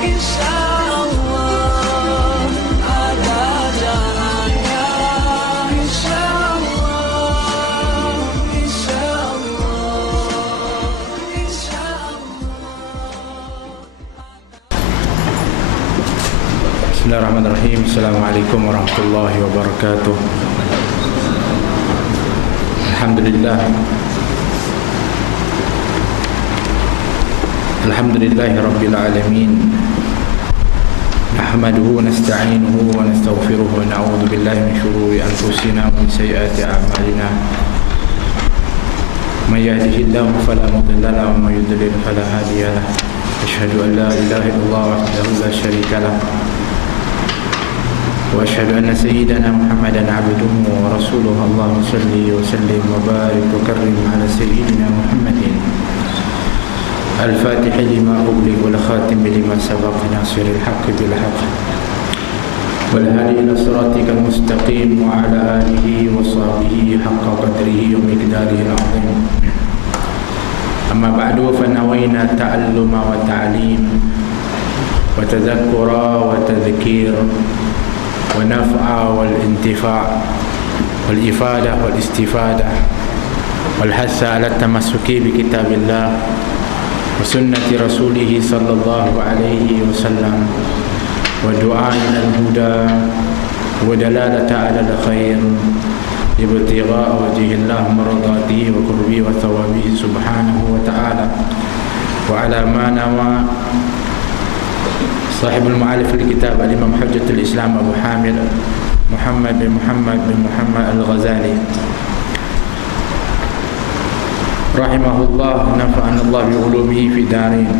insyaallah ada jalannya, insyaallah, insyaallah, insyaallah. Bismillahirrahmanirrahim. Assalamualaikum warahmatullahi wabarakatuh. Alhamdulillah. Alhamdulillahi rabbil alamin. Nahmaduhu wa nasta'inuhu wa nastaghfiruhu wa na'udzu billahi min shururi anfusina wa min sayyiati a'malina. May yahdihillahu fala mudilla lahu wa may yudlil fala hadiya lahu. Asyhadu an la ilaha illallah wahdahu la syarika lahu. وأشهد أن سيدنا محمدا عبده ورسوله. اللهم صل وسلم وبارك وكرم على سيدنا محمد الفاتح لما أغلق والخاتم لما سبق ناصر الحق بالحق والهادي إلى صراطك المستقيم وعلى آله وصحبه حق قدره ومقداره العظيم. أما بعد فنوينا تعلم وتعليم وتذكر وتذكير ونفع والانتفاع والإفادة والاستفادة والحث على التمسك بكتاب الله وسنة رسوله صلى الله عليه وسلم والدعاء إلى الهدى ودلالة على الخير ابتغاء وجه الله مرضاته وقربه وثوابه سبحانه وتعالى. وعلى ما نوى صاحب المؤلف الكتاب الإمام حجة الإسلام أبو حامد محمد بن محمد الغزالي رحمه الله. نفعنا الله بعلومه في الدارين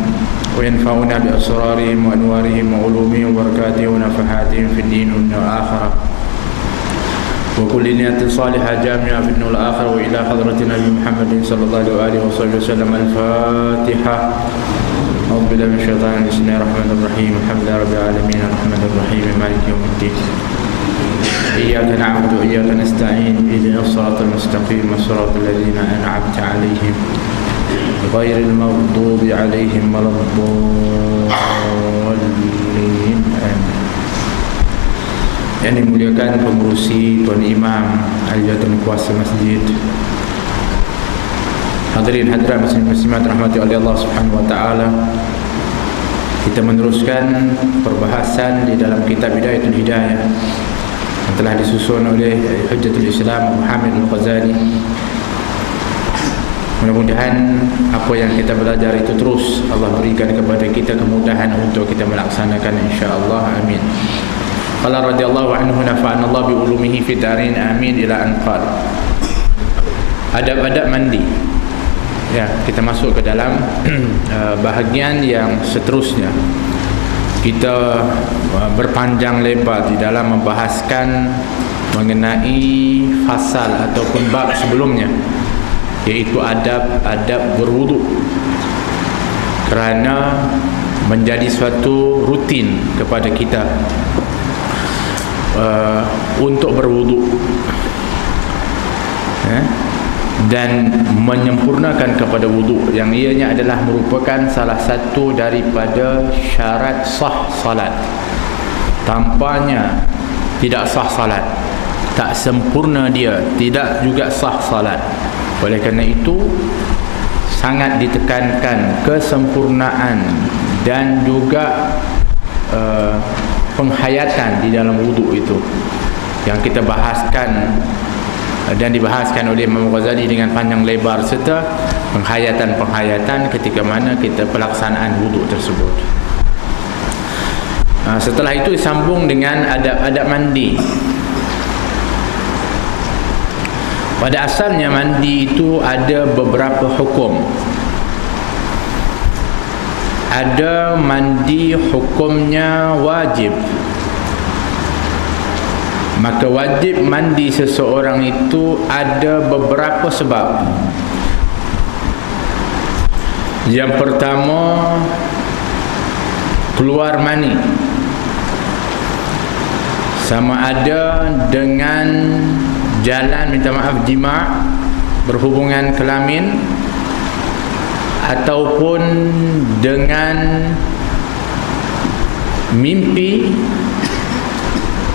وينفعنا بأسرارهم وأنوارهم وعلومهم وبركاتهم ونفحاتهم في الدين والآخرة وكل نية صالحة جامعة في الدين والآخرة. وإلى حضرة النبي محمد صلى الله عليه وصحبه وسلم. الفاتحة. أعوذ بالله من الشيطان الرجيم. بسم الله الرحمن الرحيم. الحمد لله رب العالمين الرحمن الرحيم مالك يوم الدين. إياك نعبد وإياك نستعين. اهدنا الصراط المستقيم صراط الذين أنعمت عليهم غير المغضوب عليهم ولا الضالين. آمين. Yang dimuliakan pengurusi, Tuan Imam, Al-Jatun Kuasa Masjid, hadirin hadirat muslimat rahmati oleh Allah Subhanahu wa taala. Kita meneruskan perbahasan di dalam kitab Bidayatul Hidayah yang telah disusun oleh Hujjatul Islam Abu Hamid Al-Ghazali. Mudah-mudahan apa yang kita belajar itu terus Allah berikan kepada kita kemudahan untuk kita melaksanakan, insya-Allah. Amin. Qala radhiyallahu anhu nafa'ana Allah bi ulumihi fid darin. Amin. Ila an qala. Adab-adab mandi. Ya, kita masuk ke dalam bahagian yang seterusnya. Kita berpanjang lebar di dalam membahaskan mengenai fasal ataupun bab sebelumnya, iaitu adab-adab berwudu, kerana menjadi suatu rutin kepada kita untuk berwudu dan menyempurnakan kepada wudu, yang ianya adalah merupakan salah satu daripada syarat sah salat. Tanpanya tidak sah salat, tak sempurna dia, tidak juga sah salat. Oleh kerana itu sangat ditekankan kesempurnaan dan juga penghayatan di dalam wudu itu yang kita bahaskan dan dibahaskan oleh Imam Ghazali dengan panjang lebar, serta penghayatan-penghayatan ketika mana kita pelaksanaan wudu tersebut. Setelah itu disambung dengan adab-adab mandi. Pada asalnya mandi itu ada beberapa hukum. Ada mandi hukumnya wajib. Maka wajib mandi seseorang itu ada beberapa sebab. Yang pertama, keluar mani. Sama ada dengan jalan, minta maaf, jima', berhubungan kelamin, ataupun dengan mimpi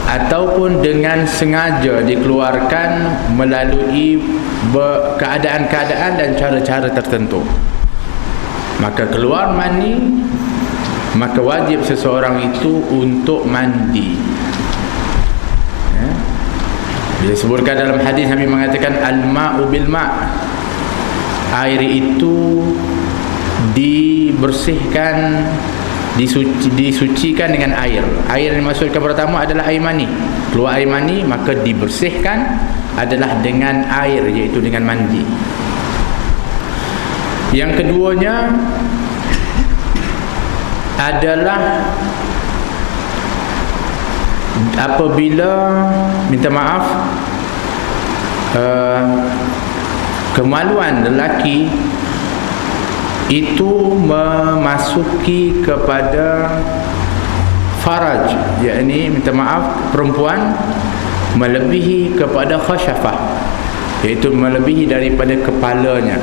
ataupun dengan sengaja dikeluarkan melalui keadaan-keadaan dan cara-cara tertentu, maka keluar mani, maka wajib seseorang itu untuk mandi. Bila sebutkan dalam hadis, Nabi mengatakan al-ma'u bil ma', air itu dibersihkan, disucikan dengan air. Air yang dimaksudkan pertama adalah air mani. Keluar air mani, maka dibersihkan adalah dengan air, iaitu dengan mandi. Yang keduanya adalah apabila, minta maaf, kemaluan lelaki itu memasuki kepada faraj, yakni minta maaf, perempuan melebihi kepada khasyafah, iaitu melebihi daripada kepalanya.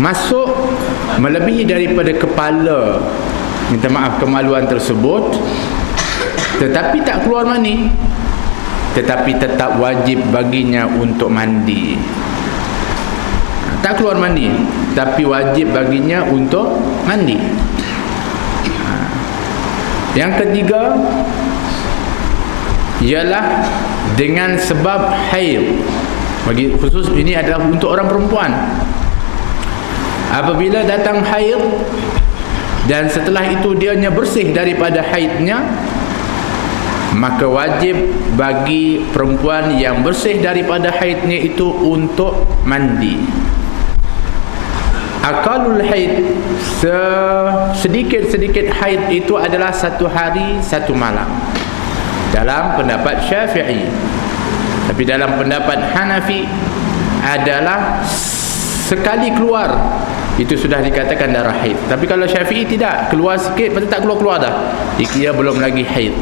Masuk melebihi daripada kepala, minta maaf, kemaluan tersebut, tetapi tak keluar mani, tetapi tetap wajib baginya untuk mandi. Tak keluar mani, tapi wajib baginya untuk mandi. Yang ketiga ialah dengan sebab haid. Bagi khusus ini adalah untuk orang perempuan. Apabila datang haid dan setelah itu dianya bersih daripada haidnya, maka wajib bagi perempuan yang bersih daripada haidnya itu untuk mandi. Aqallul haid, sedikit-sedikit haid itu adalah 1 hari 1 malam dalam pendapat Syafi'i. Tapi dalam pendapat Hanafi adalah sekali keluar itu sudah dikatakan darah haid. Tapi kalau Syafi'i tidak, keluar sikit lepas tak keluar dah, dikira belum lagi haid.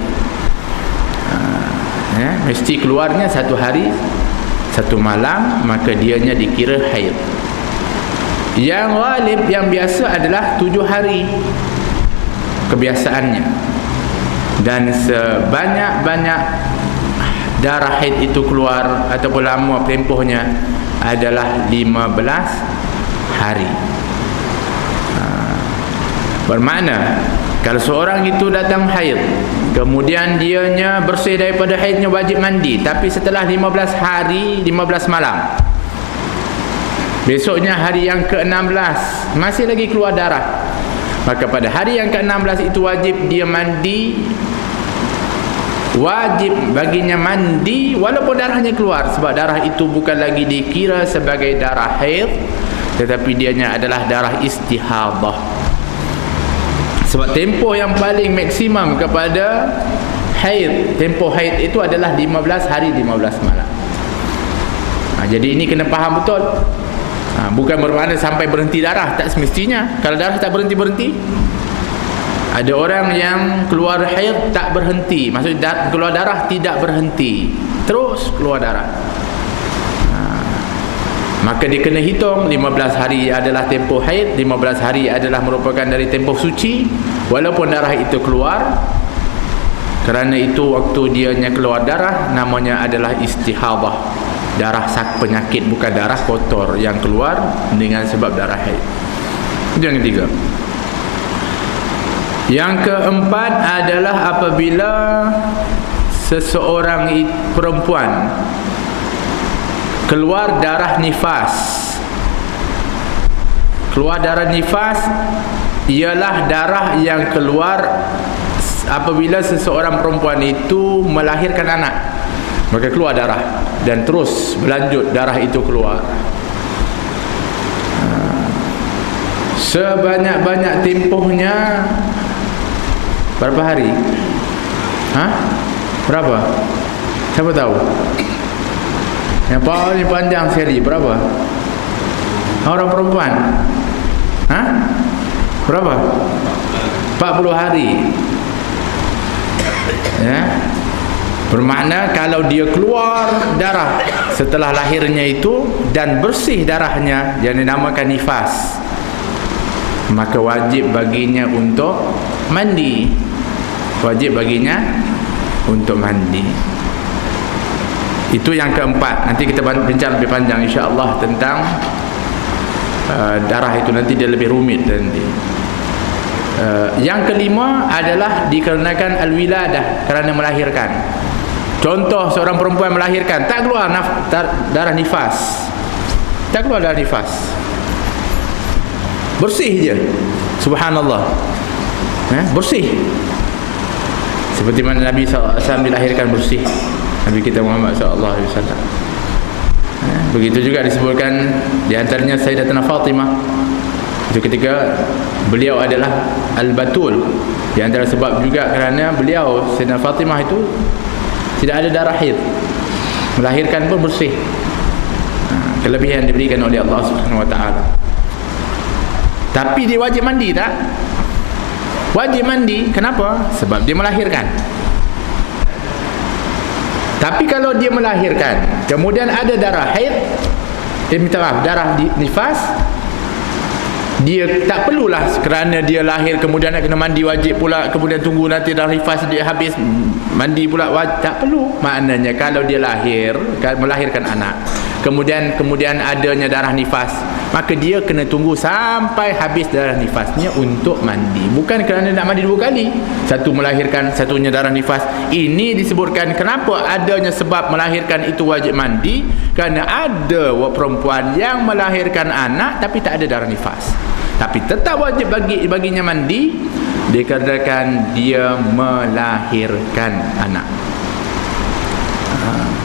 Mesti keluarnya 1 hari 1 malam, maka dianya dikira haid. Yang ghalib, yang biasa adalah 7 hari kebiasaannya, dan sebanyak-banyak darah haid itu keluar ataupun lama tempohnya adalah 15 hari. Bermakna kalau seorang itu datang haid, kemudian dianya bersih daripada haidnya, wajib mandi, tapi setelah 15 hari 15 malam, besoknya hari yang ke-16 masih lagi keluar darah, maka pada hari yang ke-16 itu wajib dia mandi. Wajib baginya mandi walaupun darahnya keluar, sebab darah itu bukan lagi dikira sebagai darah haid, tetapi dianya adalah darah istihadah. Sebab tempoh yang paling maksimum kepada haid, tempoh haid itu adalah 15 hari 15 malam. Jadi ini kena faham betul. Bukan bermakna sampai berhenti darah, tak semestinya. Kalau darah tak berhenti-berhenti, ada orang yang keluar haid tak berhenti, maksudnya keluar darah tidak berhenti, terus keluar darah. Maka dia kena hitung 15 hari adalah tempoh haid, 15 hari adalah merupakan dari tempoh suci walaupun darah itu keluar. Kerana itu waktu dianya keluar darah namanya adalah istihadah, darah sak penyakit, bukan darah kotor yang keluar dengan sebab darah haid. Itu yang ketiga. Yang keempat adalah apabila seseorang perempuan keluar darah nifas. Keluar darah nifas ialah darah yang keluar apabila seseorang perempuan itu melahirkan anak, maka keluar darah dan terus berlanjut darah itu keluar sebanyak-banyak tempohnya. Berapa hari? Berapa? Siapa tahu? Yang paling panjang sekali berapa? Orang perempuan? Berapa? 40 hari. Ya. Bermakna kalau dia keluar darah setelah lahirnya itu dan bersih darahnya, yang dinamakan nifas. maka wajib baginya untuk mandi. Wajib baginya untuk mandi. Itu yang keempat. Nanti kita bincang lebih panjang insya-Allah tentang darah itu, nanti dia lebih rumit nanti. Yang kelima adalah dikarenakan al-wiladah, kerana melahirkan. Contoh seorang perempuan melahirkan, tak keluar darah nifas. Tak keluar darah nifas. Bersih je. Subhanallah. Bersih. Seperti mana Nabi SAW dilahirkan bersih. Nabi kita Muhammad SAW. Begitu juga disebutkan di antaranya Sayyidatina Fatimah. Itu ketika beliau adalah al-batul. Di antara sebab juga kerana beliau Sayyidatina Fatimah itu tidak ada darah haid, melahirkan pun bersih. Kelebihan diberikan oleh Allah Subhanahu Wa Taala. Tapi dia wajib mandi tak? Wajib mandi. Kenapa? Sebab dia melahirkan. Tapi kalau dia melahirkan kemudian ada darah haid, darah nifas, dia tak perlulah kerana dia lahir kemudian nak kena mandi wajib pula, kemudian tunggu nanti darah nifas dia habis mandi pula wajib. Tak perlu. Maknanya kalau dia melahirkan anak, kemudian adanya darah nifas, maka dia kena tunggu sampai habis darah nifasnya untuk mandi. Bukan kerana nak mandi dua kali, satu melahirkan, satunya darah nifas. Ini disebutkan kenapa adanya sebab melahirkan itu wajib mandi, kerana ada perempuan yang melahirkan anak tapi tak ada darah nifas, tapi tetap wajib baginya mandi dikarenakan dia melahirkan anak.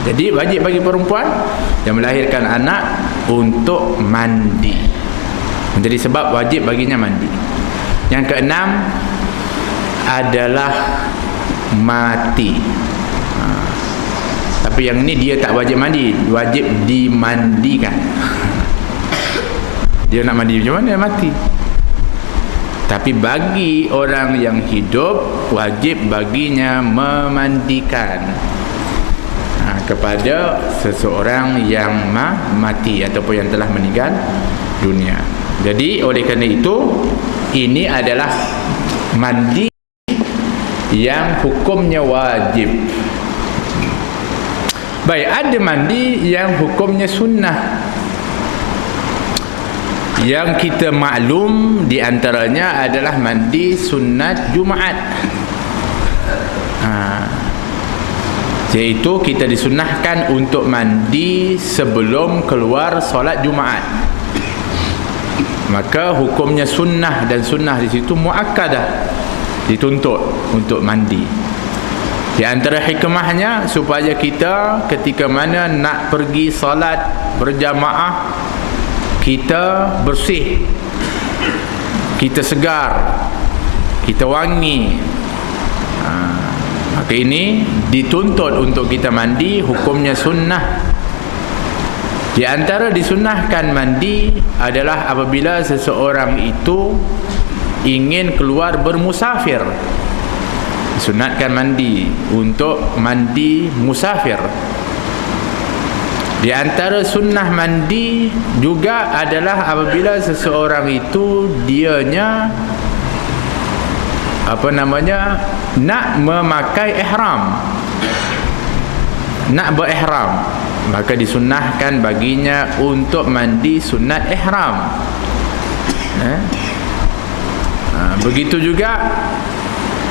Jadi wajib bagi perempuan yang melahirkan anak untuk mandi. Menjadi sebab wajib baginya mandi. Yang keenam adalah mati. Tapi yang ini dia tak wajib mandi, wajib dimandikan. Dia nak mandi macam mana? Mati. Tapi bagi orang yang hidup, wajib baginya memandikan kepada seseorang yang mati ataupun yang telah meninggal dunia. Jadi oleh kerana itu, ini adalah mandi yang hukumnya wajib. Baik, ada mandi yang hukumnya sunnah. Yang kita maklum di antaranya adalah mandi sunat Jumaat. Iaitu kita disunnahkan untuk mandi sebelum keluar solat Jumaat. Maka hukumnya sunnah, dan sunnah di situ muakkadah, dituntut untuk mandi. Di antara hikmahnya supaya kita ketika mana nak pergi solat berjamaah, kita bersih, kita segar, kita wangi. Maka ini dituntut untuk kita mandi, hukumnya sunnah. Di antara disunnahkan mandi adalah apabila seseorang itu ingin keluar bermusafir. Disunatkan mandi untuk mandi musafir. Di antara sunnah mandi juga adalah apabila seseorang itu dianya nak memakai ihram, nak berihram, maka disunnahkan baginya untuk mandi sunat ihram. Begitu juga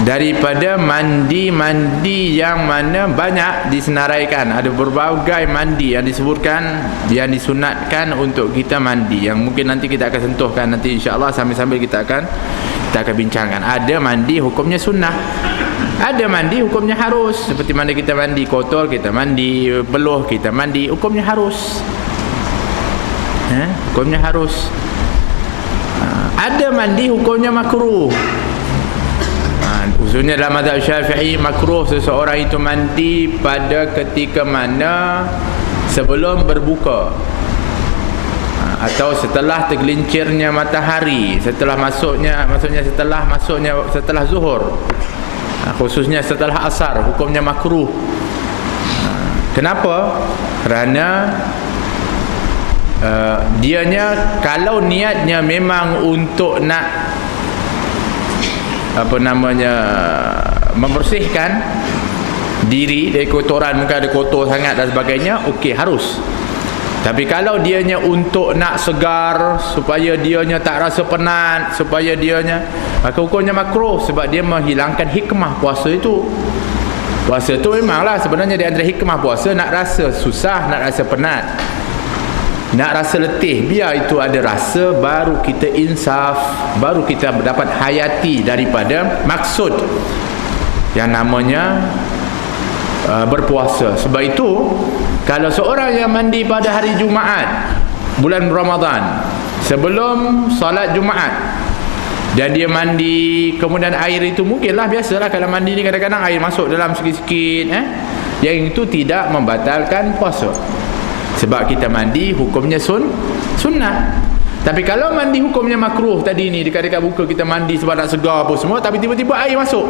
daripada mandi-mandi yang mana banyak disenaraikan. Ada berbagai mandi yang disebutkan, yang disunatkan untuk kita mandi, yang mungkin nanti kita akan sentuhkan nanti insya-Allah sambil-sambil kita akan bincangkan. Ada mandi hukumnya sunnah, ada mandi hukumnya harus. Seperti mana kita mandi kotor, kita mandi peluh, kita mandi, hukumnya harus. Hukumnya harus. Ada mandi hukumnya makruh. Khususnya dalam mazhab Syafi'i, makruh seseorang itu mandi pada ketika mana sebelum berbuka atau setelah tergelincirnya matahari, setelah masuknya zuhur, khususnya setelah asar, hukumnya makruh. Kenapa? Kerana dianya kalau niatnya memang untuk nak membersihkan diri dari kotoran, mungkin ada kotor sangat dan sebagainya, okey, harus. Tapi kalau dianya untuk nak segar, supaya dianya tak rasa penat, supaya dianya, maka hukumnya makruh, sebab dia menghilangkan hikmah puasa itu. Puasa tu memanglah sebenarnya di antara hikmah puasa nak rasa susah, nak rasa penat, nak rasa letih, biar itu ada rasa, baru kita insaf, baru kita dapat hayati daripada maksud yang namanya berpuasa. Sebab itu kalau seorang yang mandi pada hari Jumaat bulan Ramadan sebelum solat Jumaat, dan dia mandi, kemudian air itu mungkinlah, biasalah kalau mandi ni kadang-kadang air masuk dalam sikit-sikit, yang itu tidak membatalkan puasa, sebab kita mandi hukumnya sunnah. Tapi kalau mandi hukumnya makruh tadi ni, dekat-dekat buka kita mandi sebab nak segar apa semua, tapi tiba-tiba air masuk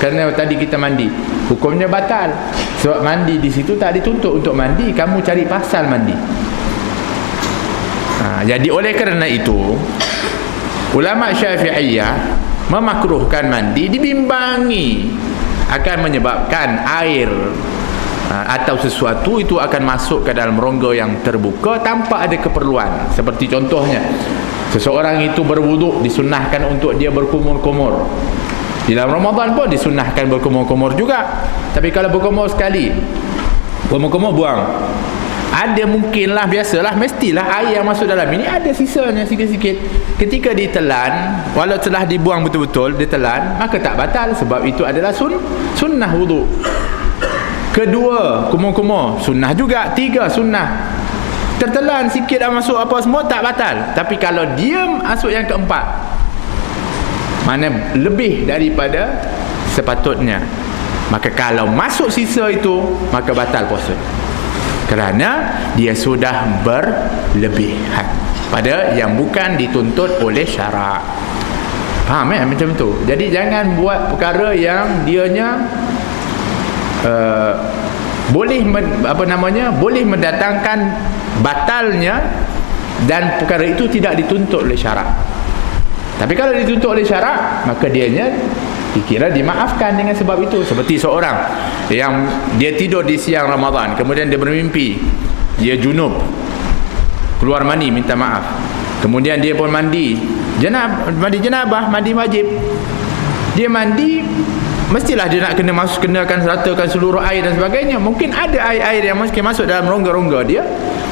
kerana tadi kita mandi, hukumnya batal. Sebab mandi di situ tak dituntut untuk mandi, kamu cari pasal mandi. Jadi oleh kerana itu, ulama Syafi'iyah memakruhkan mandi dibimbangi akan menyebabkan air atau sesuatu itu akan masuk ke dalam rongga yang terbuka tanpa ada keperluan. Seperti contohnya, seseorang itu berwuduk, disunnahkan untuk dia berkumur-kumur. Di dalam Ramadan pun disunnahkan berkumur-kumur juga. Tapi kalau berkumur sekali, kumur-kumur buang. Ada mungkinlah, biasalah, mestilah air yang masuk dalam ini ada sisanya sikit-sikit. Ketika ditelan, walau telah dibuang betul-betul, ditelan, maka tak batal, sebab itu adalah sunnah wuduk. Kedua, kumur-kumur sunnah juga. Tiga, sunnah. Tertelan sikit dah masuk apa semua, tak batal. Tapi kalau dia masuk yang keempat, mana lebih daripada sepatutnya, maka kalau masuk sisa itu, maka batal puasa, kerana dia sudah berlebihan pada yang bukan dituntut oleh syarak. Faham macam tu. Jadi jangan buat perkara yang dianya boleh mendatangkan batalnya, dan perkara itu tidak dituntut oleh syarak. Tapi kalau dituntut oleh syarak, maka dianya dikira dimaafkan dengan sebab itu. Seperti seorang yang dia tidur di siang Ramadan, kemudian dia bermimpi dia junub, keluar mani, minta maaf. Kemudian dia pun mandi jenabah, mandi wajib. Dia mandi, mestilah dia nak kenakan seratakan seluruh air dan sebagainya. Mungkin ada air-air yang mungkin masuk dalam rongga-rongga dia,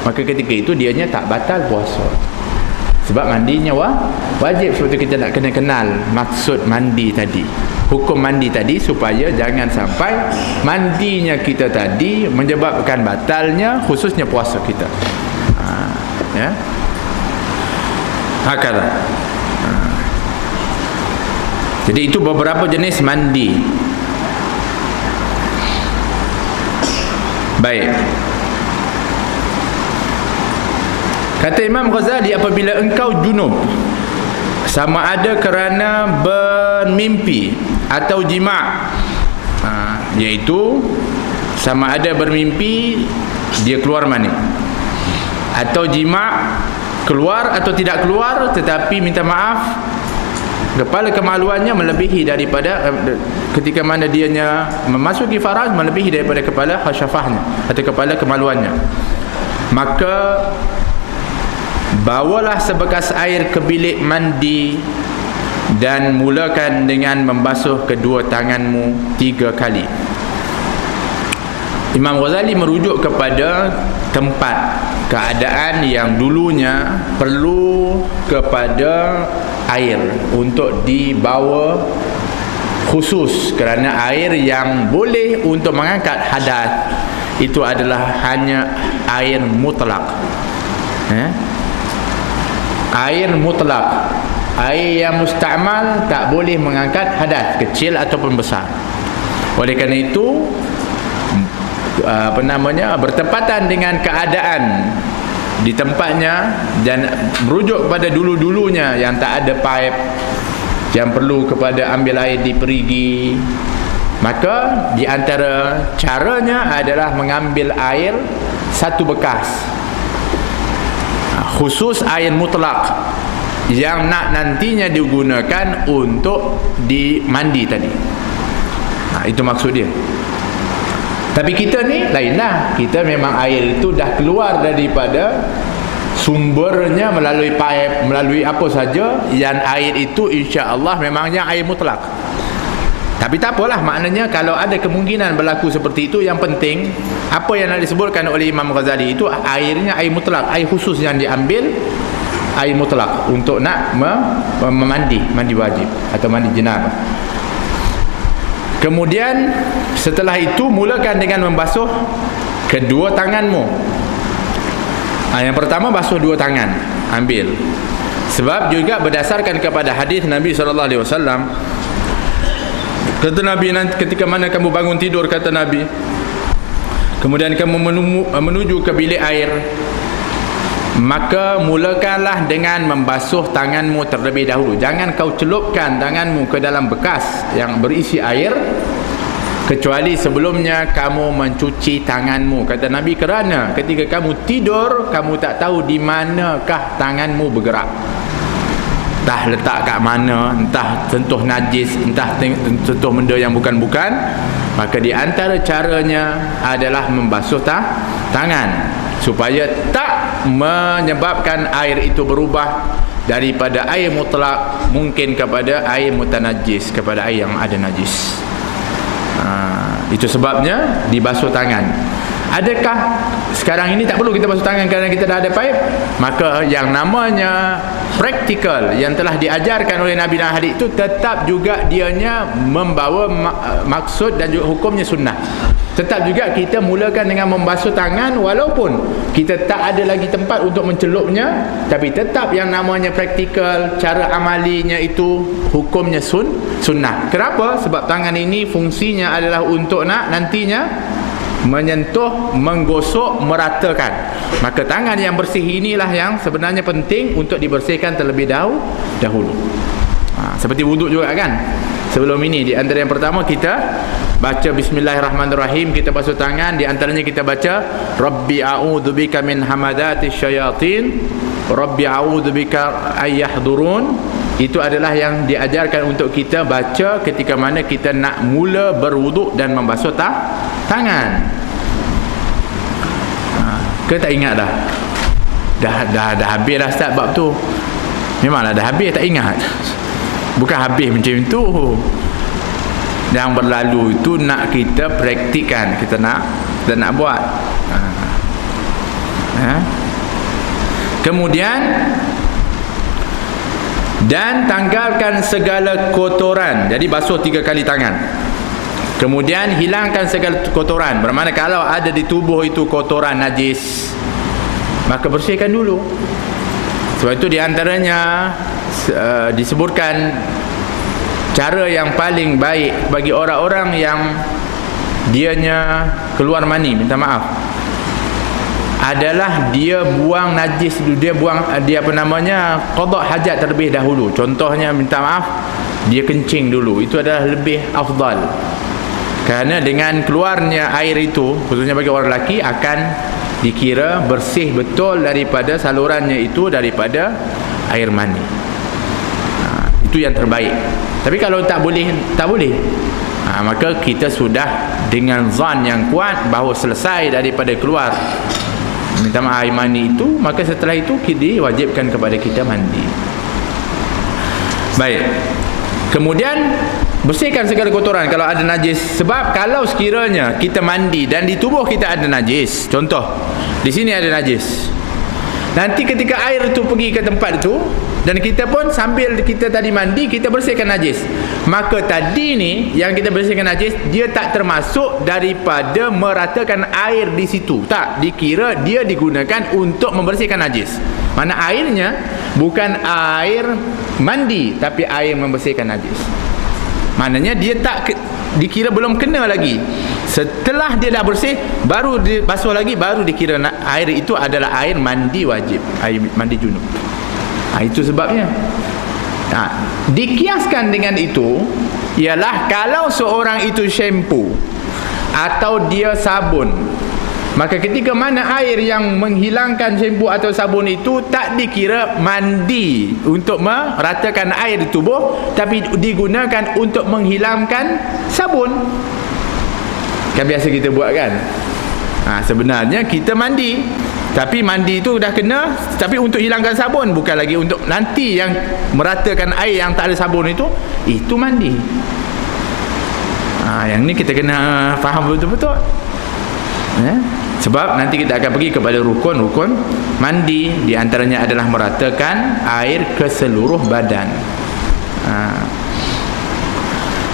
maka ketika itu dianya tak batal puasa, sebab mandinya wajib. Sebab itu kita nak kena kenal maksud mandi tadi, hukum mandi tadi, supaya jangan sampai mandinya kita tadi menyebabkan batalnya khususnya puasa kita. Ya, hakala. Jadi itu beberapa jenis mandi. Baik. Kata Imam Ghazali, apabila engkau junub, sama ada kerana bermimpi atau jima', iaitu sama ada bermimpi dia keluar mani, atau jima' keluar atau tidak keluar, tetapi minta maaf, kepala kemaluannya melebihi daripada ketika mana dianya memasuki faraj, melebihi daripada kepala hasyafahnya atau kepala kemaluannya, maka bawalah sebekas air ke bilik mandi dan mulakan dengan membasuh kedua tanganmu 3 kali. Imam Ghazali merujuk kepada tempat keadaan yang dulunya perlu kepada air untuk dibawa khusus, kerana air yang boleh untuk mengangkat hadas itu adalah hanya air mutlak. Air mutlak, air yang musta'mal tak boleh mengangkat hadas kecil ataupun besar. Oleh kerana itu bertepatan dengan keadaan di tempatnya, dan merujuk kepada dulu-dulunya yang tak ada pipe, yang perlu kepada ambil air di perigi, maka di antara caranya adalah mengambil air satu bekas, khusus air mutlak yang nak nantinya digunakan untuk dimandi tadi. Itu maksud dia. Tapi kita ni lainlah. Kita memang air itu dah keluar daripada sumbernya melalui paip, melalui apa saja, yang air itu insya-Allah memangnya air mutlak. Tapi tak apalah, maknanya kalau ada kemungkinan berlaku seperti itu, yang penting apa yang nak disebutkan oleh Imam Ghazali itu airnya air mutlak, air khusus yang diambil air mutlak untuk nak mandi wajib atau mandi janabah. Kemudian setelah itu mulakan dengan membasuh kedua tanganmu. Yang pertama basuh dua tangan, ambil. Sebab juga berdasarkan kepada hadis Nabi SAW, kata Nabi, ketika mana kamu bangun tidur, kata Nabi, kemudian kamu menuju ke bilik air, maka mulakanlah dengan membasuh tanganmu terlebih dahulu. Jangan kau celupkan tanganmu ke dalam bekas yang berisi air kecuali sebelumnya kamu mencuci tanganmu, kata Nabi, kerana ketika kamu tidur kamu tak tahu di manakah tanganmu bergerak. Entah letak kat mana, entah sentuh najis, entah sentuh benda yang bukan-bukan. Maka di antara caranya adalah membasuh tangan, supaya tak menyebabkan air itu berubah daripada air mutlak mungkin kepada air mutanajis, kepada air yang ada najis. Itu sebabnya dibasuh tangan. Adakah sekarang ini tak perlu kita basuh tangan kerana kita dah ada paip? Maka yang namanya praktikal yang telah diajarkan oleh Nabi dan hadis itu tetap juga dianya membawa maksud dan juga hukumnya sunnah. Tetap juga kita mulakan dengan membasuh tangan, walaupun kita tak ada lagi tempat untuk mencelupnya, tapi tetap yang namanya praktikal, cara amalinya itu hukumnya sunnah. Kenapa? Sebab tangan ini fungsinya adalah untuk nak nantinya menyentuh, menggosok, meratakan. Maka tangan yang bersih inilah yang sebenarnya penting untuk dibersihkan terlebih dahulu. Seperti wuduk juga kan. Sebelum ini, di antara yang pertama kita baca bismillahirrahmanirrahim, kita basuh tangan. Di antaranya kita baca Rabbi a'udzubika min hamadatis syayatin, Rabbi a'udzubika ayyahdurun. Itu adalah yang diajarkan untuk kita baca ketika mana kita nak mula berwuduk dan membasuh tangan. Ke tak ingat dah? Dah habis dah start bab tu. Memanglah dah habis, tak ingat. Bukan habis macam tu. Yang berlalu itu nak kita praktikkan, kita nak buat. Kemudian dan tanggalkan segala kotoran. Jadi basuh 3 kali tangan. Kemudian hilangkan segala kotoran. Bermakna kalau ada di tubuh itu kotoran najis, maka bersihkan dulu. Sebab itu di antaranya disebutkan cara yang paling baik bagi orang-orang yang dianya keluar mani, minta maaf, adalah dia buang najis dulu, dia qada hajat terlebih dahulu. Contohnya minta maaf, dia kencing dulu. Itu adalah lebih afdal. Kerana dengan keluarnya air itu, khususnya bagi orang lelaki, akan dikira bersih betul daripada salurannya itu, daripada air mani. Itu yang terbaik. Tapi kalau tak boleh, maka kita sudah dengan zan yang kuat bahawa selesai daripada keluar minta maaf air mani itu, maka setelah itu diwajibkan kepada kita mandi. Baik. Kemudian bersihkan segala kotoran kalau ada najis. Sebab kalau sekiranya kita mandi dan di tubuh kita ada najis, contoh di sini ada najis, nanti ketika air itu pergi ke tempat itu dan kita pun sambil kita tadi mandi, kita bersihkan najis, maka tadi ni yang kita bersihkan najis, dia tak termasuk daripada meratakan air di situ. Tak, dikira dia digunakan untuk membersihkan najis. Mana airnya bukan air mandi, tapi air membersihkan najis. Maknanya dia tak dikira belum kena lagi. Setelah dia dah bersih, baru dibasuh lagi, baru dikira air itu adalah air mandi wajib, air mandi junub. Itu sebabnya. Dikiaskan dengan itu ialah kalau seorang itu shampoo atau dia sabun Maka ketika mana air yang menghilangkan shampoo atau sabun itu tak dikira mandi untuk meratakan air di tubuh, tapi digunakan untuk menghilangkan sabun. Kan biasa kita buat kan. Sebenarnya kita mandi, tapi mandi itu dah kena, tapi untuk hilangkan sabun, bukan lagi untuk nanti yang meratakan air yang tak ada sabun itu mandi. Yang ni kita kena faham betul-betul. Sebab nanti kita akan pergi kepada rukun-rukun mandi. Di antaranya adalah meratakan air ke seluruh badan.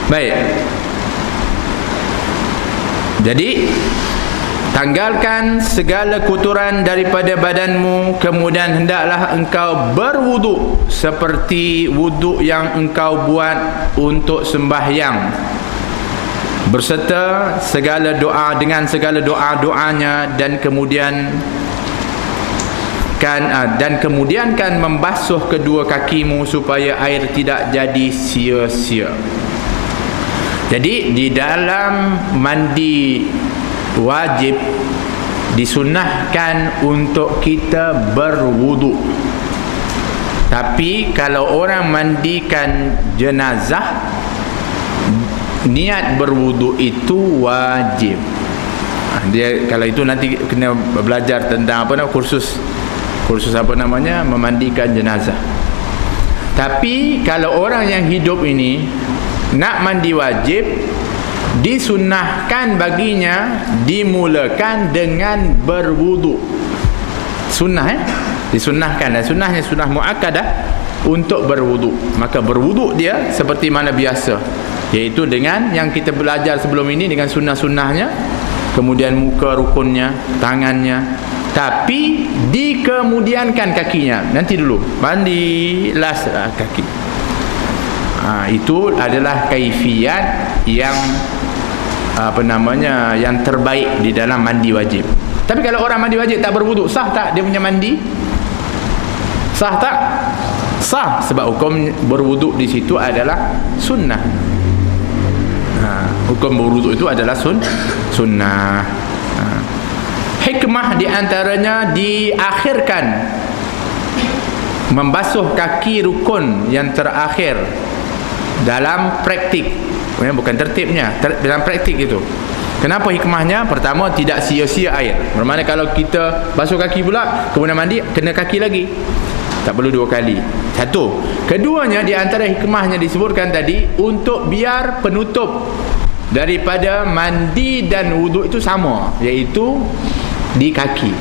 Baik. Jadi tanggalkan segala kotoran daripada badanmu, kemudian hendaklah engkau berwuduk seperti wuduk yang engkau buat untuk sembahyang, berserta segala doa dengan segala doa-doanya, dan kemudian kan membasuh kedua kakimu supaya air tidak jadi sia-sia. Jadi di dalam mandi wajib disunnahkan untuk kita berwuduk. Tapi kalau orang mandikan jenazah, niat berwuduk itu wajib. Dia kalau itu nanti kena belajar tentang kursus apa namanya, memandikan jenazah. Tapi kalau orang yang hidup ini nak mandi wajib, disunnahkan baginya dimulakan dengan berwuduk. Sunnah disunnahkan, dan sunnahnya sunnah muakkadah untuk berwuduk. Maka berwuduk dia seperti mana biasa, iaitu dengan yang kita belajar sebelum ini, dengan sunnah-sunnahnya, kemudian muka rukunnya, tangannya, tapi dikemudiankan kakinya. Nanti dulu mandi las kaki. Itu adalah kaifiat yang yang terbaik di dalam mandi wajib. Tapi kalau orang mandi wajib tak berwuduk, sah tak dia punya mandi? Sah tak? Sah, sebab hukum berwuduk di situ adalah sunnah. Hukum berwuduk itu adalah sunnah. Hikmah di antaranya diakhirkan membasuh kaki rukun yang terakhir dalam praktik, bukan tertibnya, dalam praktik itu. Kenapa hikmahnya? Pertama, tidak sia-sia air. Bermakna kalau kita basuh kaki pula, kemudian mandi, kena kaki lagi, tak perlu 2 kali. Satu. Keduanya, di antara hikmahnya disebutkan tadi, untuk biar penutup daripada mandi dan wuduk itu sama, iaitu di kaki.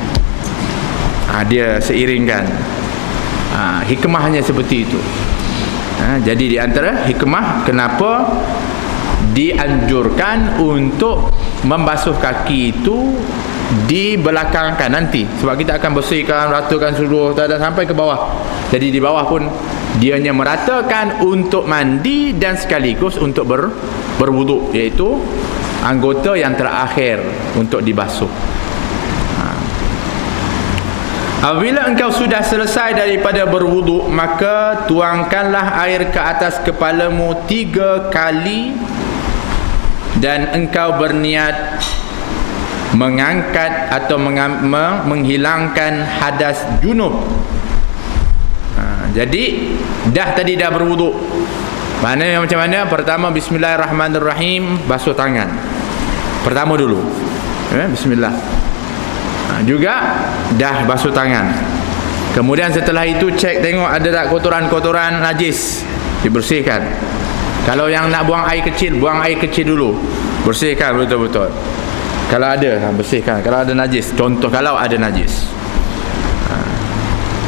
Dia seiringkan. Hikmahnya seperti itu. Jadi di antara hikmah kenapa dianjurkan untuk membasuh kaki itu dibelakangkan nanti, sebab kita akan bersihkan, ratakan seluruh dan sampai ke bawah. Jadi di bawah pun dianya meratakan untuk mandi dan sekaligus untuk berwuduk, iaitu anggota yang terakhir untuk dibasuh. Apabila engkau sudah selesai daripada berwuduk, maka tuangkanlah air ke atas kepalamu 3 kali, dan engkau berniat mengangkat atau menghilangkan hadas junub. Jadi dah berwuduk. Maknanya macam mana? Pertama, bismillahirrahmanirrahim, basuh tangan. Pertama dulu. Bismillah. Juga dah basuh tangan. Kemudian setelah itu cek tengok ada tak kotoran-kotoran najis, dibersihkan. Kalau yang nak buang air kecil dulu, bersihkan betul-betul. Kalau ada, bersihkan. Kalau ada najis, contoh kalau ada najis,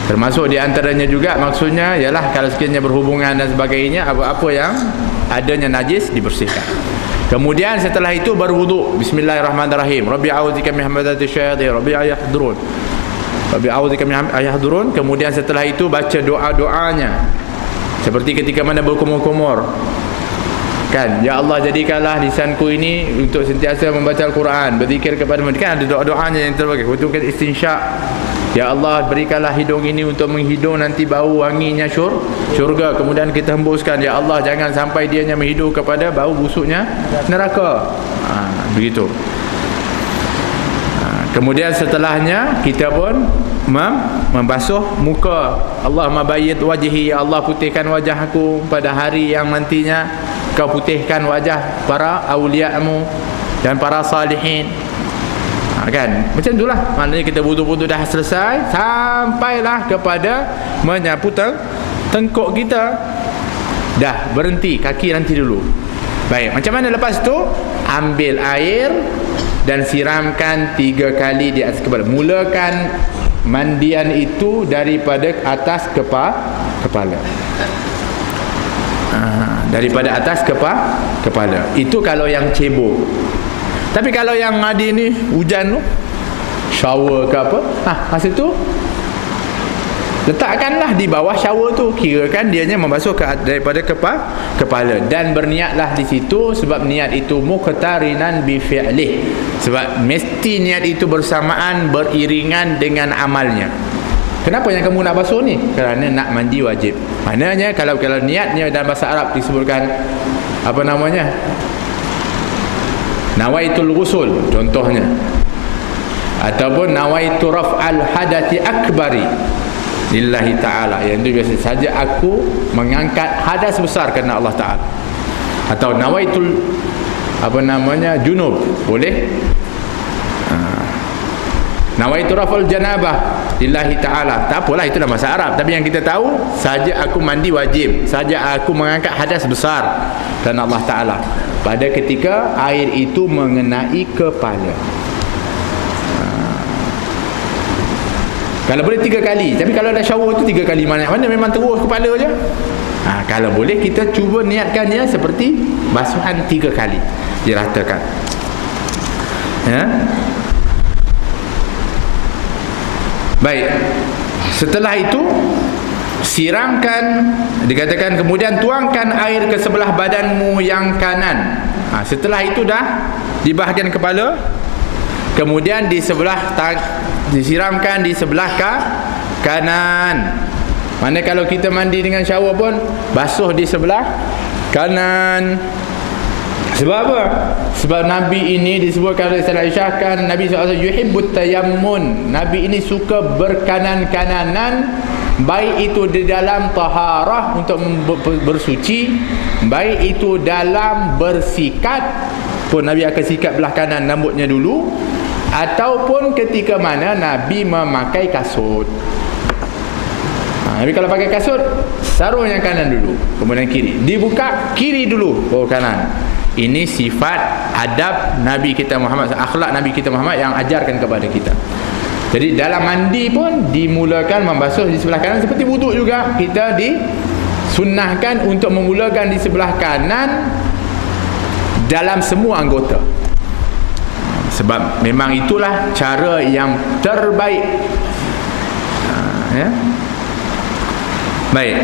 termasuk di antaranya juga maksudnya ialah kalau sekiranya berhubungan dan sebagainya, apa-apa yang adanya najis dibersihkan. Kemudian setelah itu berwuduk, bismillahirrahmanirrahim, Rabbi a'udzika min hamazati syayatin, Rabbi ayahdurun, Rabbi a'udzika min ayahdurun. Kemudian setelah itu baca doa-doanya, seperti ketika mana berkumur-kumur kan, ya Allah jadikanlah lisanku ini untuk sentiasa membaca Al-Quran, berzikir kepada-Mu. Kan ada doa-doanya yang terbaik, untuk istinsya, ya Allah berikanlah hidung ini untuk menghidung nanti bau wanginya syurga. Kemudian kita hembuskan, ya Allah jangan sampai dianya menghidup kepada bau busuknya neraka. Begitu. Kemudian setelahnya kita pun membasuh muka. Allahumma bayyid wajhi, ya Allah putihkan wajahku pada hari yang nantinya kau putihkan wajah para awliya-Mu dan para salihin. Kan macam itulah, maknanya kita wudu-wudu dah selesai sampailah kepada menyapu tengkuk kita. Dah berhenti, kaki nanti dulu. Baik, macam mana lepas tu? Ambil air dan siramkan 3 kali di atas kepala. Mulakan mandian itu daripada atas kepala. Daripada atas kepala. Itu kalau yang cebok. Tapi kalau yang ngadi ni hujan tu, shower ke apa, masa tu letakkanlah di bawah shower tu, kirakan dianya membasuh daripada kepala, dan berniatlah di situ, sebab niat itu muqtarinan bi fi'lih, sebab mesti niat itu bersamaan, beriringan dengan amalnya. Kenapa yang kamu nak basuh ni? Kerana nak mandi wajib. Maknanya kalau niatnya dalam bahasa Arab disebutkan apa namanya, nawaitul ghusl contohnya, ataupun nawaitu raf'al hadathi akbari lillahi ta'ala, yang itu biasa saja aku mengangkat hadas besar kerana Allah Ta'ala. Atau nawaitul apa namanya, junub, boleh. Nawaitu raf'al janabah lillahi ta'ala, tak apalah, itu dalam bahasa Arab. Tapi yang kita tahu, saja aku mandi wajib, saja aku mengangkat hadas besar kerana Allah Ta'ala pada ketika air itu mengenai kepala. Kalau boleh 3 kali. Tapi kalau dah shower tu 3 kali, mana memang terus kepala je. Kalau boleh kita cuba niatkannya seperti basuhan 3 kali, diratakan. Baik. Setelah itu siramkan, dikatakan kemudian tuangkan air ke sebelah badanmu yang kanan. Setelah itu dah di bahagian kepala, kemudian di sebelah disiramkan di sebelah kanan. Mana kalau kita mandi dengan shower pun basuh di sebelah kanan. Sebab apa? Sebab Nabi ini disebutkan oleh Sayyidina Aisyah, kan Nabi SAW yuhibbut tayammun. Nabi ini suka berkanan-kananan, baik itu di dalam taharah untuk bersuci, baik itu dalam bersikat pun Nabi akan sikat belah kanan rambutnya dulu, ataupun ketika mana Nabi memakai kasut. Nabi kalau pakai kasut, sarung yang kanan dulu, kemudian kiri, dibuka kiri dulu, baru kanan. Ini sifat adab Nabi kita Muhammad, akhlak Nabi kita Muhammad yang ajarkan kepada kita. Jadi dalam mandi pun dimulakan membasuh di sebelah kanan, seperti wuduk juga kita disunnahkan untuk memulakan di sebelah kanan dalam semua anggota. Sebab memang itulah cara yang terbaik. Baik.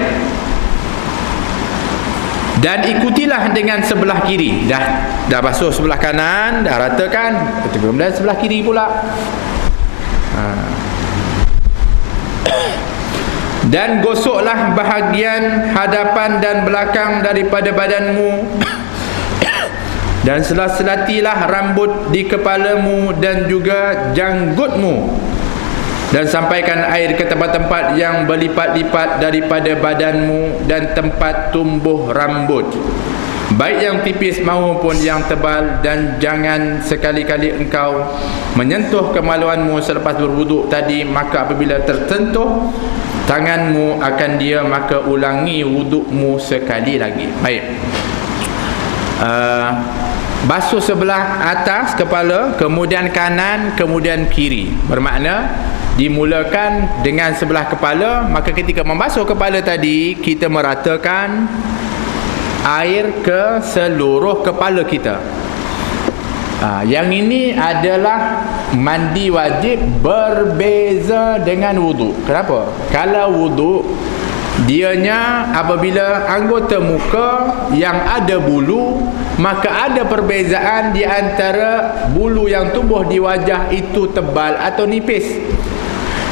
Dan ikutilah dengan sebelah kiri. Dah basuh sebelah kanan, dah ratakan, kemudian sebelah kiri pula. Dan gosoklah bahagian hadapan dan belakang daripada badanmu, dan selat-selatilah rambut di kepalamu dan juga janggutmu, dan sampaikan air ke tempat-tempat yang berlipat-lipat daripada badanmu dan tempat tumbuh rambut, baik yang tipis maupun yang tebal. Dan jangan sekali-kali engkau menyentuh kemaluanmu selepas berwuduk tadi, maka apabila tersentuh tanganmu akan dia, maka ulangi wudukmu sekali lagi. Baik. Basuh sebelah atas kepala, kemudian kanan, kemudian kiri. Bermakna dimulakan dengan sebelah kepala, maka ketika membasuh kepala tadi, kita meratakan air ke seluruh kepala kita. Yang ini adalah mandi wajib, berbeza dengan wuduk. Kenapa? Kalau wuduk, dianya apabila anggota muka yang ada bulu, maka ada perbezaan di antara bulu yang tumbuh di wajah itu tebal atau nipis.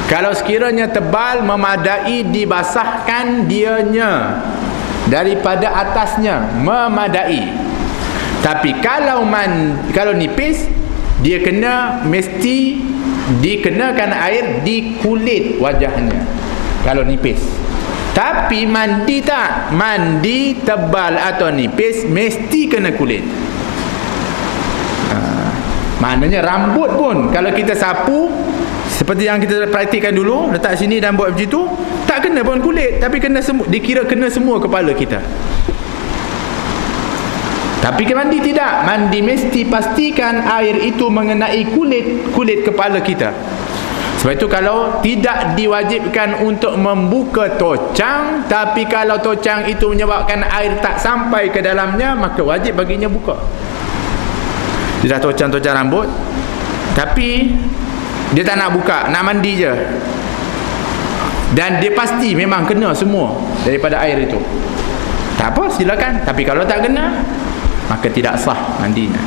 Kalau sekiranya tebal, memadai dibasahkan dianya daripada atasnya, memadai. Tapi kalau nipis, dia mesti dikenakan air di kulit wajahnya kalau nipis. Tapi mandi tak, mandi tebal atau nipis mesti kena kulit. Maknanya rambut pun kalau kita sapu seperti yang kita praktikkan dulu, letak sini dan buat macam tu, tak kena pun kulit, tapi kena semua, dikira kena semua kepala kita. Tapi ke mandi tidak, mandi mesti pastikan air itu mengenai kulit kepala kita. Sebab itu kalau tidak diwajibkan untuk membuka tocang, tapi kalau tocang itu menyebabkan air tak sampai ke dalamnya, maka wajib baginya buka. Dia dah tocang-tocang rambut, tapi dia tak nak buka, nak mandi je, dan dia pasti memang kena semua daripada air itu, tak apa, silakan. Tapi kalau tak kena, maka tidak sah mandinya.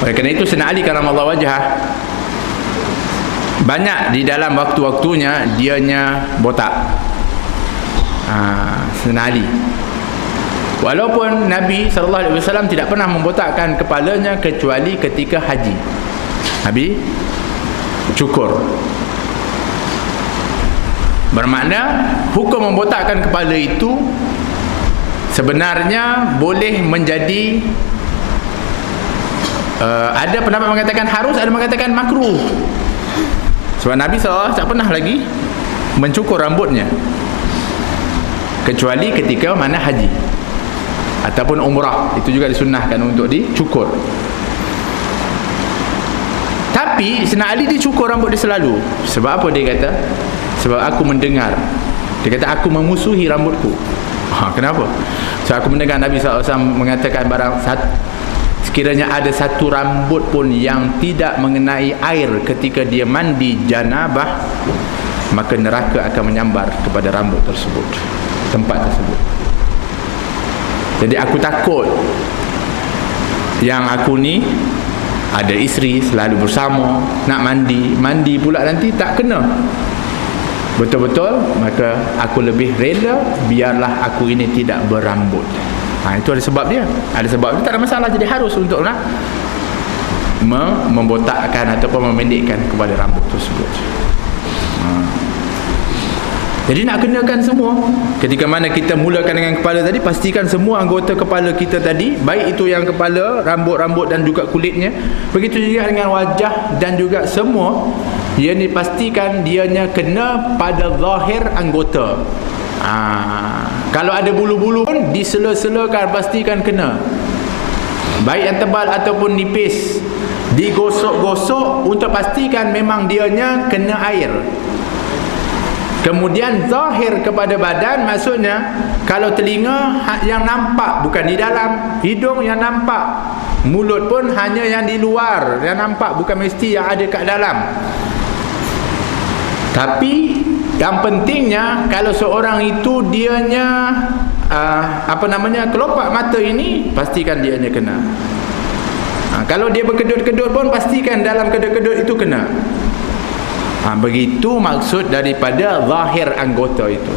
Oleh kerana itu Sayyidina Ali karamallahu wajhah banyak di dalam waktu-waktunya dianya botak. Sayyidina Ali, walaupun Nabi SAW tidak pernah membotakkan kepalanya kecuali ketika haji. Nabi cukur. Bermakna hukum membotakkan kepala itu sebenarnya boleh menjadi ada pendapat mengatakan harus, ada mengatakan makruh. Sebab Nabi SAW tak pernah lagi mencukur rambutnya kecuali ketika mana haji ataupun umrah, itu juga disunnahkan untuk dicukur. Tapi Sayyidina Ali dia cukur rambut dia selalu. Sebab apa dia kata? Sebab aku mendengar, dia kata aku memusuhi rambutku. Kenapa? Sebab aku mendengar Nabi SAW mengatakan sekiranya ada satu rambut pun yang tidak mengenai air ketika dia mandi janabah, maka neraka akan menyambar kepada rambut tersebut, tempat tersebut. Jadi aku takut yang aku ni ada isteri selalu bersama, nak mandi pula nanti tak kena betul-betul, maka aku lebih rela biarlah aku ini tidak berambut. Itu ada sebab dia. Ada sebab dia, tak ada masalah. Jadi harus untuk membotakkan ataupun memendekkan kepada rambut tersebut. Jadi nak kenakan semua. Ketika mana kita mulakan dengan kepala tadi, pastikan semua anggota kepala kita tadi, baik itu yang kepala, rambut-rambut dan juga kulitnya, begitu juga dengan wajah dan juga semua, ia dipastikan dianya kena pada zahir anggota. Kalau ada bulu-bulu pun disela-selakan, pastikan kena, baik yang tebal ataupun nipis, digosok-gosok untuk pastikan memang dianya kena air. Kemudian zahir kepada badan, maksudnya kalau telinga yang nampak, bukan di dalam, hidung yang nampak, mulut pun hanya yang di luar yang nampak, bukan mesti yang ada kat dalam. Tapi yang pentingnya kalau seorang itu dianya kelopak mata ini, pastikan dianya kena. Kalau dia berkedut-kedut pun pastikan dalam kedut-kedut itu kena. Begitu maksud daripada zahir anggota itu.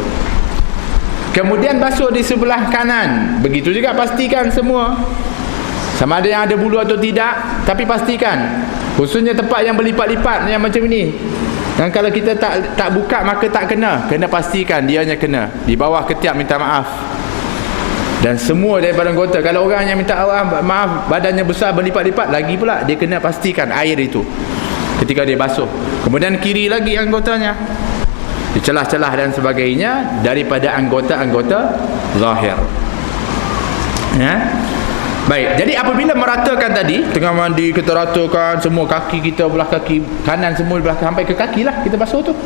Kemudian basuh di sebelah kanan, begitu juga pastikan semua, sama ada yang ada bulu atau tidak. Tapi pastikan, khususnya tempat yang berlipat-lipat yang macam ini, dan kalau kita tak buka maka tak kena. Kena pastikan dianya kena. Di bawah ketiak minta maaf. Dan semua daripada anggota, kalau orang yang minta maaf badannya besar berlipat-lipat, lagi pula dia kena pastikan air itu ketika dia basuh. Kemudian kiri lagi anggotanya, di celah-celah dan sebagainya daripada anggota-anggota zahir. Baik, jadi apabila meratakan tadi, tengah mandi kita ratakan semua kaki kita, belah kaki kanan semua belah sampai ke kaki lah kita basuh tu.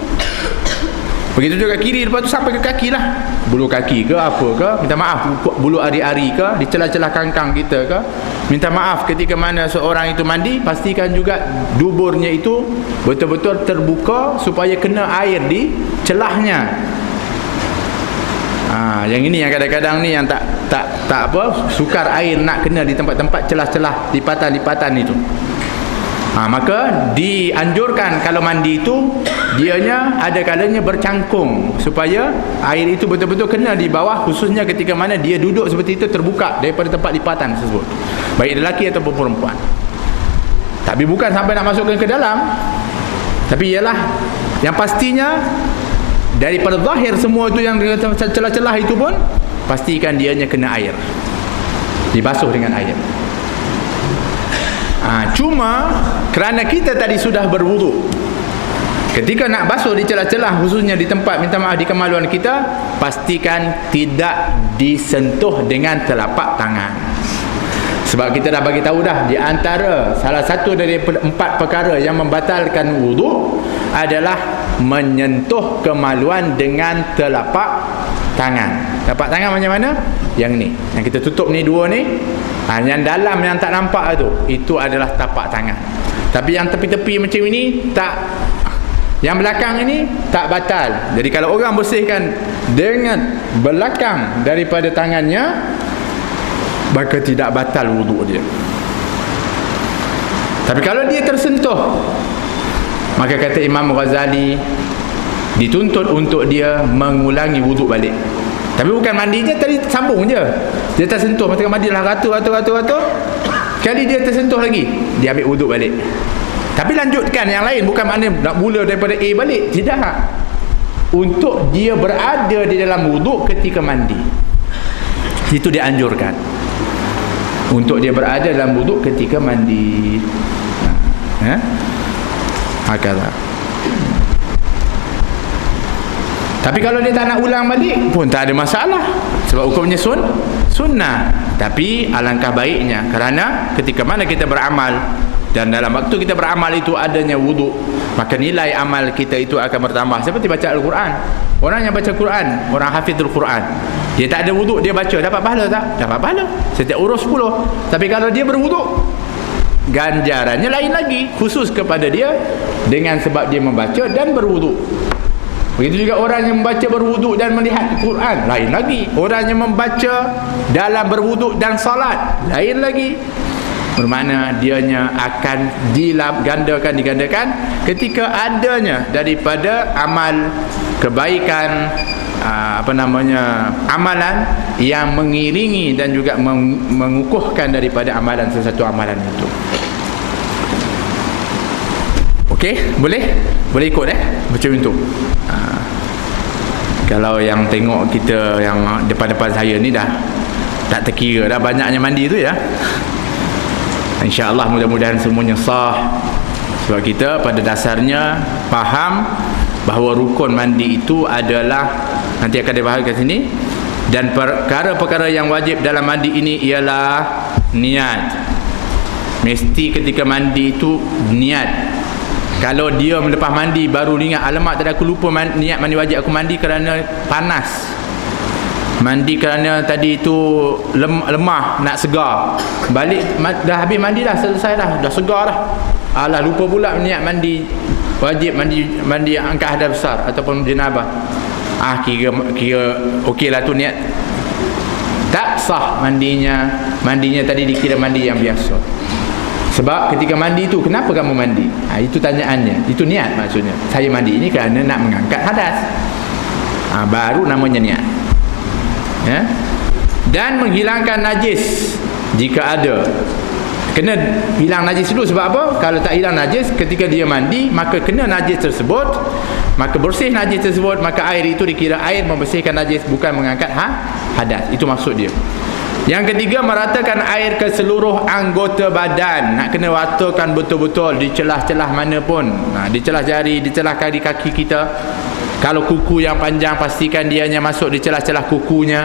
Begitu juga kiri, lepas tu sampai ke kaki lah. Bulu kaki ke apa ke, minta maaf. Bulu ari-ari ke, di celah-celah kangkang kita ke, minta maaf. Ketika mana seorang itu mandi, pastikan juga duburnya itu betul-betul terbuka supaya kena air di celahnya. Yang ini yang kadang-kadang ni yang tak sukar air nak kena di tempat-tempat celah-celah, lipatan-lipatan itu. Maka dianjurkan kalau mandi itu dianya ada kalanya bercangkung supaya air itu betul-betul kena di bawah, khususnya ketika mana dia duduk seperti itu terbuka daripada tempat lipatan tersebut, baik lelaki ataupun perempuan. Tapi bukan sampai nak masukkan ke dalam. Tapi ialah yang pastinya daripada zahir semua itu yang celah-celah itu pun pastikan dianya kena air, dibasuh dengan air. Cuma kerana kita tadi sudah berwuduk, ketika nak basuh di celah-celah, khususnya di tempat minta maaf di kemaluan kita, pastikan tidak disentuh dengan telapak tangan. Sebab kita dah bagi tahu dah, di antara salah satu dari 4 perkara yang membatalkan wuduk adalah menyentuh kemaluan dengan telapak tangan. Telapak tangan macam mana? Yang ni, yang kita tutup ni, 2 ni. Yang dalam yang tak nampak tu, itu adalah tapak tangan. Tapi yang tepi-tepi macam ini tak, yang belakang ini tak batal. Jadi kalau orang bersihkan dengan belakang daripada tangannya, maka tidak batal wuduk dia. Tapi kalau dia tersentuh, maka kata Imam Ghazali, dituntut untuk dia mengulangi wuduk balik. Tapi bukan mandinya tadi sambung je. Dia tersentuh, masa mandi dah rata. Kali dia tersentuh lagi, dia ambil wuduk balik. Tapi lanjutkan yang lain, bukan makna nak mula daripada A balik. Tidak. Untuk dia berada di dalam wuduk ketika mandi, itu dianjurkan. Untuk dia berada dalam wuduk ketika mandi. Hakala. Tapi kalau dia tak nak ulang balik pun tak ada masalah, sebab hukumnya sunnah. Tapi alangkah baiknya, kerana ketika mana kita beramal dan dalam waktu kita beramal itu adanya wuduk, maka nilai amal kita itu akan bertambah. Seperti baca Al-Quran. Orang yang baca Quran, orang hafizul Quran, dia tak ada wuduk, dia baca, dapat pahala tak? Dapat pahala. Setiap urus 10. Tapi kalau dia berwuduk, ganjarannya lain lagi, khusus kepada dia dengan sebab dia membaca dan berwuduk. Begitu juga orang yang membaca berwuduk dan melihat Quran, lain lagi. Orang yang membaca dalam berwuduk dan salat, lain lagi. Bermakna dianya akan digandakan ketika adanya daripada amal kebaikan, amalan yang mengiringi dan juga mengukuhkan daripada amalan sesuatu amalan itu. Okey, boleh ikut macam itu. Kalau yang tengok kita yang depan-depan saya ni dah tak terkira dah banyaknya mandi tu ya. InsyaAllah mudah-mudahan semuanya sah. Sebab kita pada dasarnya faham bahawa rukun mandi itu adalah, nanti akan dibahas kat sini, dan perkara-perkara yang wajib dalam mandi ini ialah niat. Mesti ketika mandi itu niat. Kalau dia melepas mandi baru ingat, alamak tadi aku lupa niat mandi wajib, aku mandi kerana panas, mandi kerana tadi itu lemah nak segar, balik dah habis mandi dah, selesai dah segar dah, alah lupa pula niat mandi wajib, mandi angkat hadas besar ataupun jenabah. Kira okeylah tu niat, tak sah mandinya tadi dikira mandi yang biasa. Sebab ketika mandi itu, kenapa kamu mandi? Itu tanyaannya, itu niat maksudnya. Saya mandi ini kerana nak mengangkat hadas. Baru namanya niat. Ya? Dan menghilangkan najis jika ada. Kena hilang najis dulu. Sebab apa? Kalau tak hilang najis ketika dia mandi, maka kena najis tersebut, maka bersih najis tersebut, maka air itu dikira air membersihkan najis, bukan mengangkat hadas. Itu maksud dia. Yang ketiga, meratakan air ke seluruh anggota badan. Nak kena ratakan betul-betul di celah-celah mana pun. Di celah jari, di celah kaki kita. Kalau kuku yang panjang, pastikan dianya masuk di celah-celah kukunya.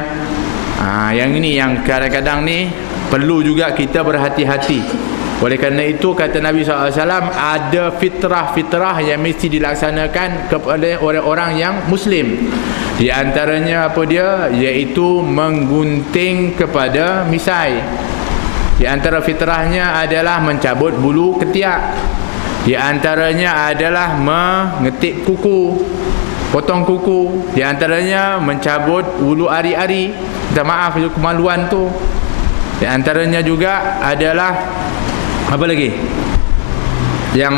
Yang ini yang kadang-kadang ni perlu juga kita berhati-hati. Oleh kerana itu kata Nabi SAW, ada fitrah-fitrah yang mesti dilaksanakan kepada orang-orang yang Muslim. Di antaranya apa dia? Iaitu menggunting kepada misai. Di antara fitrahnya adalah mencabut bulu ketiak. Di antaranya adalah mengetik kuku, potong kuku. Di antaranya mencabut bulu ari-ari. Minta maaf kemaluan tu. Di antaranya juga adalah apa lagi? Yang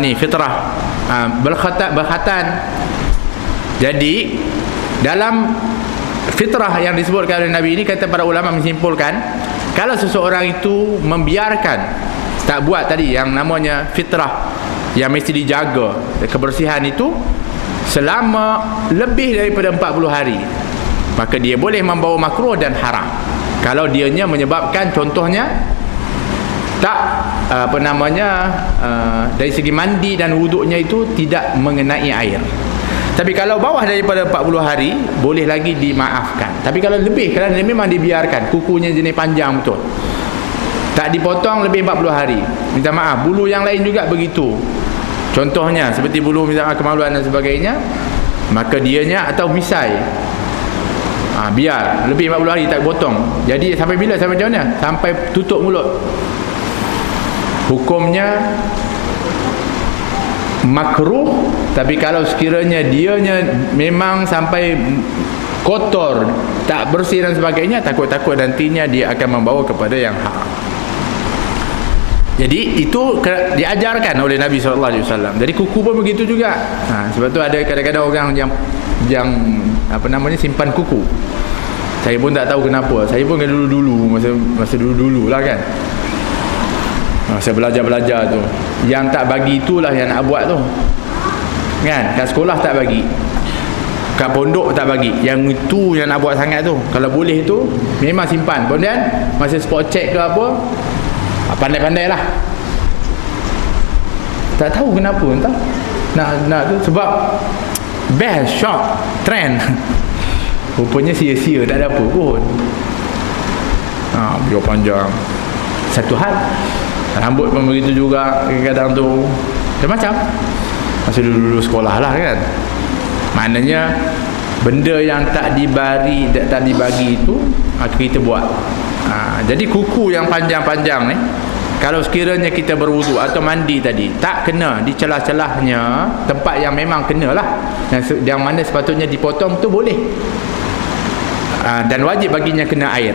ni fitrah, berkhatan. Jadi dalam fitrah yang disebutkan oleh Nabi ini, kata para ulama menyimpulkan, kalau seseorang itu membiarkan tak buat tadi yang namanya fitrah yang mesti dijaga, kebersihan itu selama lebih daripada 40 hari, maka dia boleh membawa makruh dan haram. Kalau dianya menyebabkan contohnya tak dari segi mandi dan wuduknya itu tidak mengenai air. Tapi kalau bawah daripada 40 hari boleh lagi dimaafkan. Tapi kalau lebih, kerana dia memang dibiarkan, kukunya jenis panjang betul, tak dipotong lebih 40 hari, minta maaf. Bulu yang lain juga begitu, contohnya seperti bulu misalnya kemaluan dan sebagainya, maka dianya atau misai, biar lebih 40 hari tak potong. Jadi sampai bila? Sampai macam mana? Sampai tutup mulut. Hukumnya makruh. Tapi kalau sekiranya dianya memang sampai kotor, tak bersih dan sebagainya, takut-takut nantinya dia akan membawa kepada yang haram. Jadi itu diajarkan oleh Nabi SAW. Jadi kuku pun begitu juga. Sebab tu ada kadang-kadang orang yang simpan kuku. Saya pun tak tahu kenapa. Saya pun dulu-dulu, masa dulu-dulu lah kan, saya belajar-belajar tu, yang tak bagi itulah yang nak buat tu kan. Kat sekolah tak bagi, kat pondok tak bagi, yang itu yang nak buat sangat tu. Kalau boleh tu memang simpan. Kemudian masa spot check ke apa, pandai-pandai lah. Tak tahu kenapa, entah nak tu sebab best, shock, trend. Rupanya sia-sia, tak ada apa pun. Biar panjang. Satu hal, rambut pun begitu juga kadang-kadang tu, macam-macam. Masa dulu sekolah lah kan. Maknanya benda yang tak dibagi itu kita buat. Jadi kuku yang panjang-panjang ni, kalau sekiranya kita berwuduk atau mandi tadi, tak kena di celah-celahnya, tempat yang memang kena lah, yang mana sepatutnya dipotong tu boleh, dan wajib baginya kena air.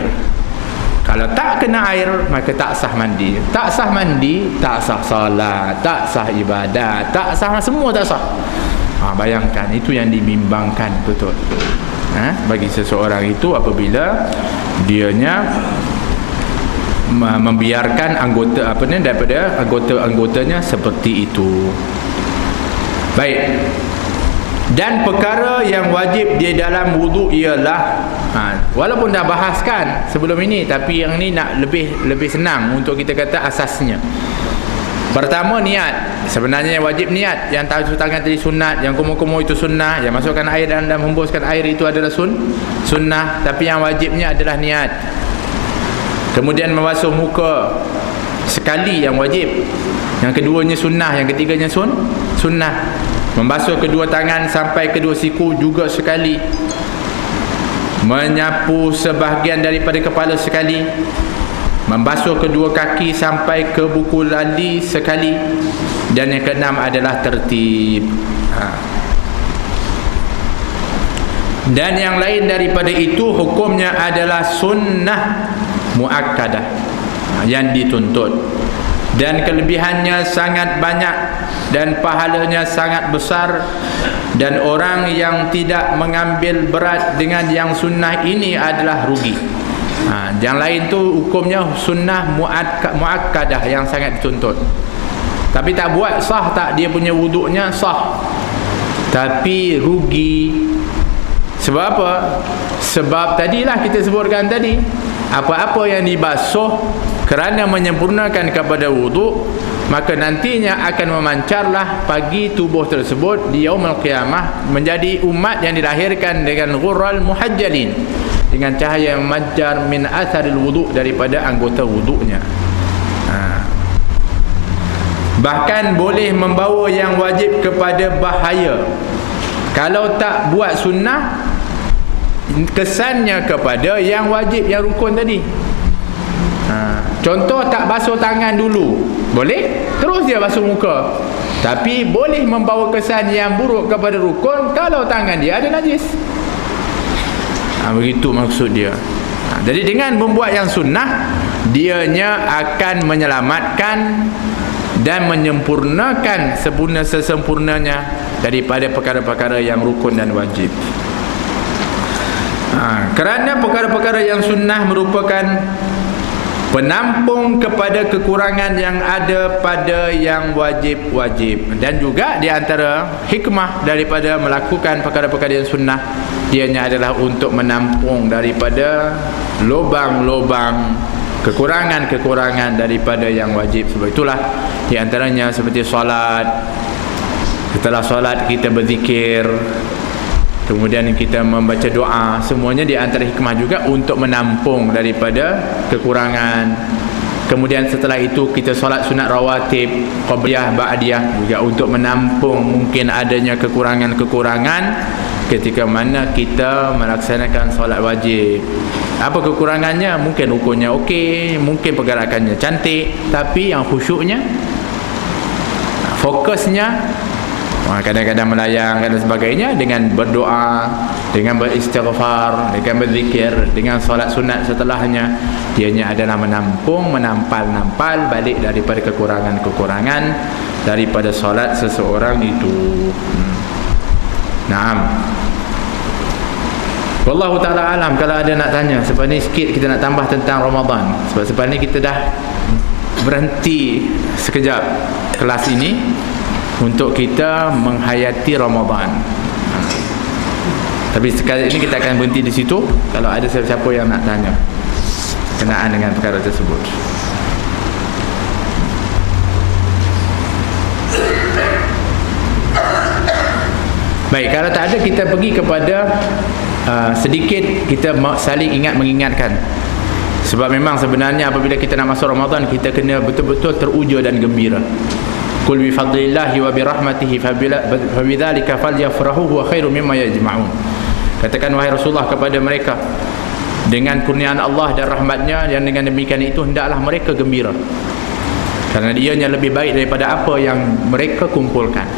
Kalau tak kena air, maka tak sah mandi. Tak sah mandi, tak sah salat, tak sah ibadat, tak sah, semua tak sah. Bayangkan, itu yang dibimbangkan betul. Bagi seseorang itu apabila dianya membiarkan anggota daripada anggota-anggotanya seperti itu. Baik. Dan perkara yang wajib di dalam wuduk ialah, walaupun dah bahaskan sebelum ini, tapi yang ni nak lebih senang untuk kita kata asasnya. Pertama, niat. Sebenarnya yang wajib niat. Yang tahu tangan tadi sunat, yang kumur-kumur itu sunnah, yang masukkan air dan hembuskan air itu adalah sunnah. Tapi yang wajibnya adalah niat. Kemudian membasuh muka sekali yang wajib. Yang keduanya sunnah, yang ketiganya sunnah. Membasuh kedua tangan sampai kedua siku juga sekali. Menyapu sebahagian daripada kepala sekali. Membasuh kedua kaki sampai ke buku lali sekali. Dan yang keenam adalah tertib. Dan yang lain daripada itu hukumnya adalah sunnah muakkadah yang dituntut. Dan kelebihannya sangat banyak dan pahalanya sangat besar, dan orang yang tidak mengambil berat dengan yang sunnah ini adalah rugi. Yang lain tu hukumnya sunnah muakkadah yang sangat dituntut. Tapi tak buat, sah tak dia punya wuduknya? Sah. Tapi rugi. Sebab apa? Sebab tadilah kita sebutkan tadi, apa-apa yang dibasuh kerana menyempurnakan kepada wuduk, maka nantinya akan memancarlah pagi tubuh tersebut di yaumul qiyamah menjadi umat yang dilahirkan dengan ghurral muhajjalin, dengan cahaya yang memancar min atharil wuduk, daripada anggota wuduknya. Bahkan boleh membawa yang wajib kepada bahaya. Kalau tak buat sunnah, kesannya kepada yang wajib, yang rukun tadi. Contoh, tak basuh tangan dulu, boleh terus dia basuh muka, tapi boleh membawa kesan yang buruk kepada rukun kalau tangan dia ada najis. Begitu maksud dia. Jadi dengan membuat yang sunnah, dianya akan menyelamatkan dan menyempurnakan sesempurnanya daripada perkara-perkara yang rukun dan wajib. Kerana perkara-perkara yang sunnah merupakan penampung kepada kekurangan yang ada pada yang wajib-wajib. Dan juga di antara hikmah daripada melakukan perkara-perkara yang sunnah, ianya adalah untuk menampung daripada lubang-lubang kekurangan-kekurangan daripada yang wajib. Sebab itulah di antaranya seperti solat. Setelah solat kita berzikir, kemudian kita membaca doa, semuanya di antara hikmah juga untuk menampung daripada kekurangan. Kemudian setelah itu kita solat sunat rawatib, qabliyah, ba'diyah, juga untuk menampung mungkin adanya kekurangan-kekurangan ketika mana kita melaksanakan solat wajib. Apa kekurangannya? Mungkin rukunnya okey, mungkin pergerakannya cantik, tapi yang khusyuknya, fokusnya kadang-kadang melayang dan sebagainya. Dengan berdoa, dengan beristighfar, dengan berzikir, dengan solat sunat setelahnya, ianya adalah menampung, menampal balik daripada kekurangan-kekurangan daripada solat seseorang itu. Naam. Wallahu ta'ala alam. Kalau ada nak tanya sebab ni sikit, kita nak tambah tentang Ramadan. Sebab ni kita dah berhenti sekejap kelas ini untuk kita menghayati Ramadan. Tapi sekali ini kita akan berhenti di situ. Kalau ada siapa-siapa yang nak tanya kenaan dengan perkara tersebut. Baik, kalau tak ada, kita pergi kepada sedikit kita saling mengingatkan. Sebab memang sebenarnya apabila kita nak masuk Ramadan, kita kena betul-betul teruja dan gembira. Qul bi fadlillahi wa bi rahmatihi fabidzalika falyafrahu huwa khairum mimma yajma'un. Katakan wahai Rasulullah kepada mereka, dengan kurniaan Allah dan rahmatnya, yang dengan demikian itu hendaklah mereka gembira, kerana ianya lebih baik daripada apa yang mereka kumpulkan.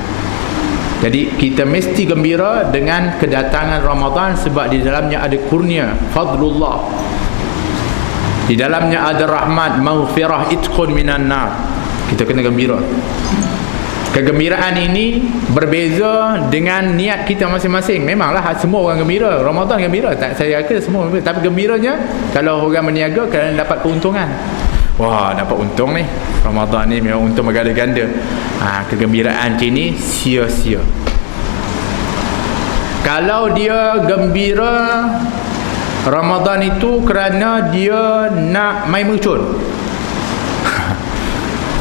Jadi kita mesti gembira dengan kedatangan Ramadan, sebab di dalamnya ada kurnia, fadlullah, di dalamnya ada rahmat, maghfirah, itqun minan nar. Kita kena gembira. Kegembiraan ini berbeza dengan niat kita masing-masing. Memanglah semua orang gembira, Ramadan gembira, tak saya kata semua gembira. Tapi gembiranya kalau orang berniaga kerana dapat keuntungan. Wah, dapat untung ni, Ramadan ni memang untung berganda-ganda. Kegembiraan ini sia-sia. Kalau dia gembira Ramadan itu kerana dia nak main mercun,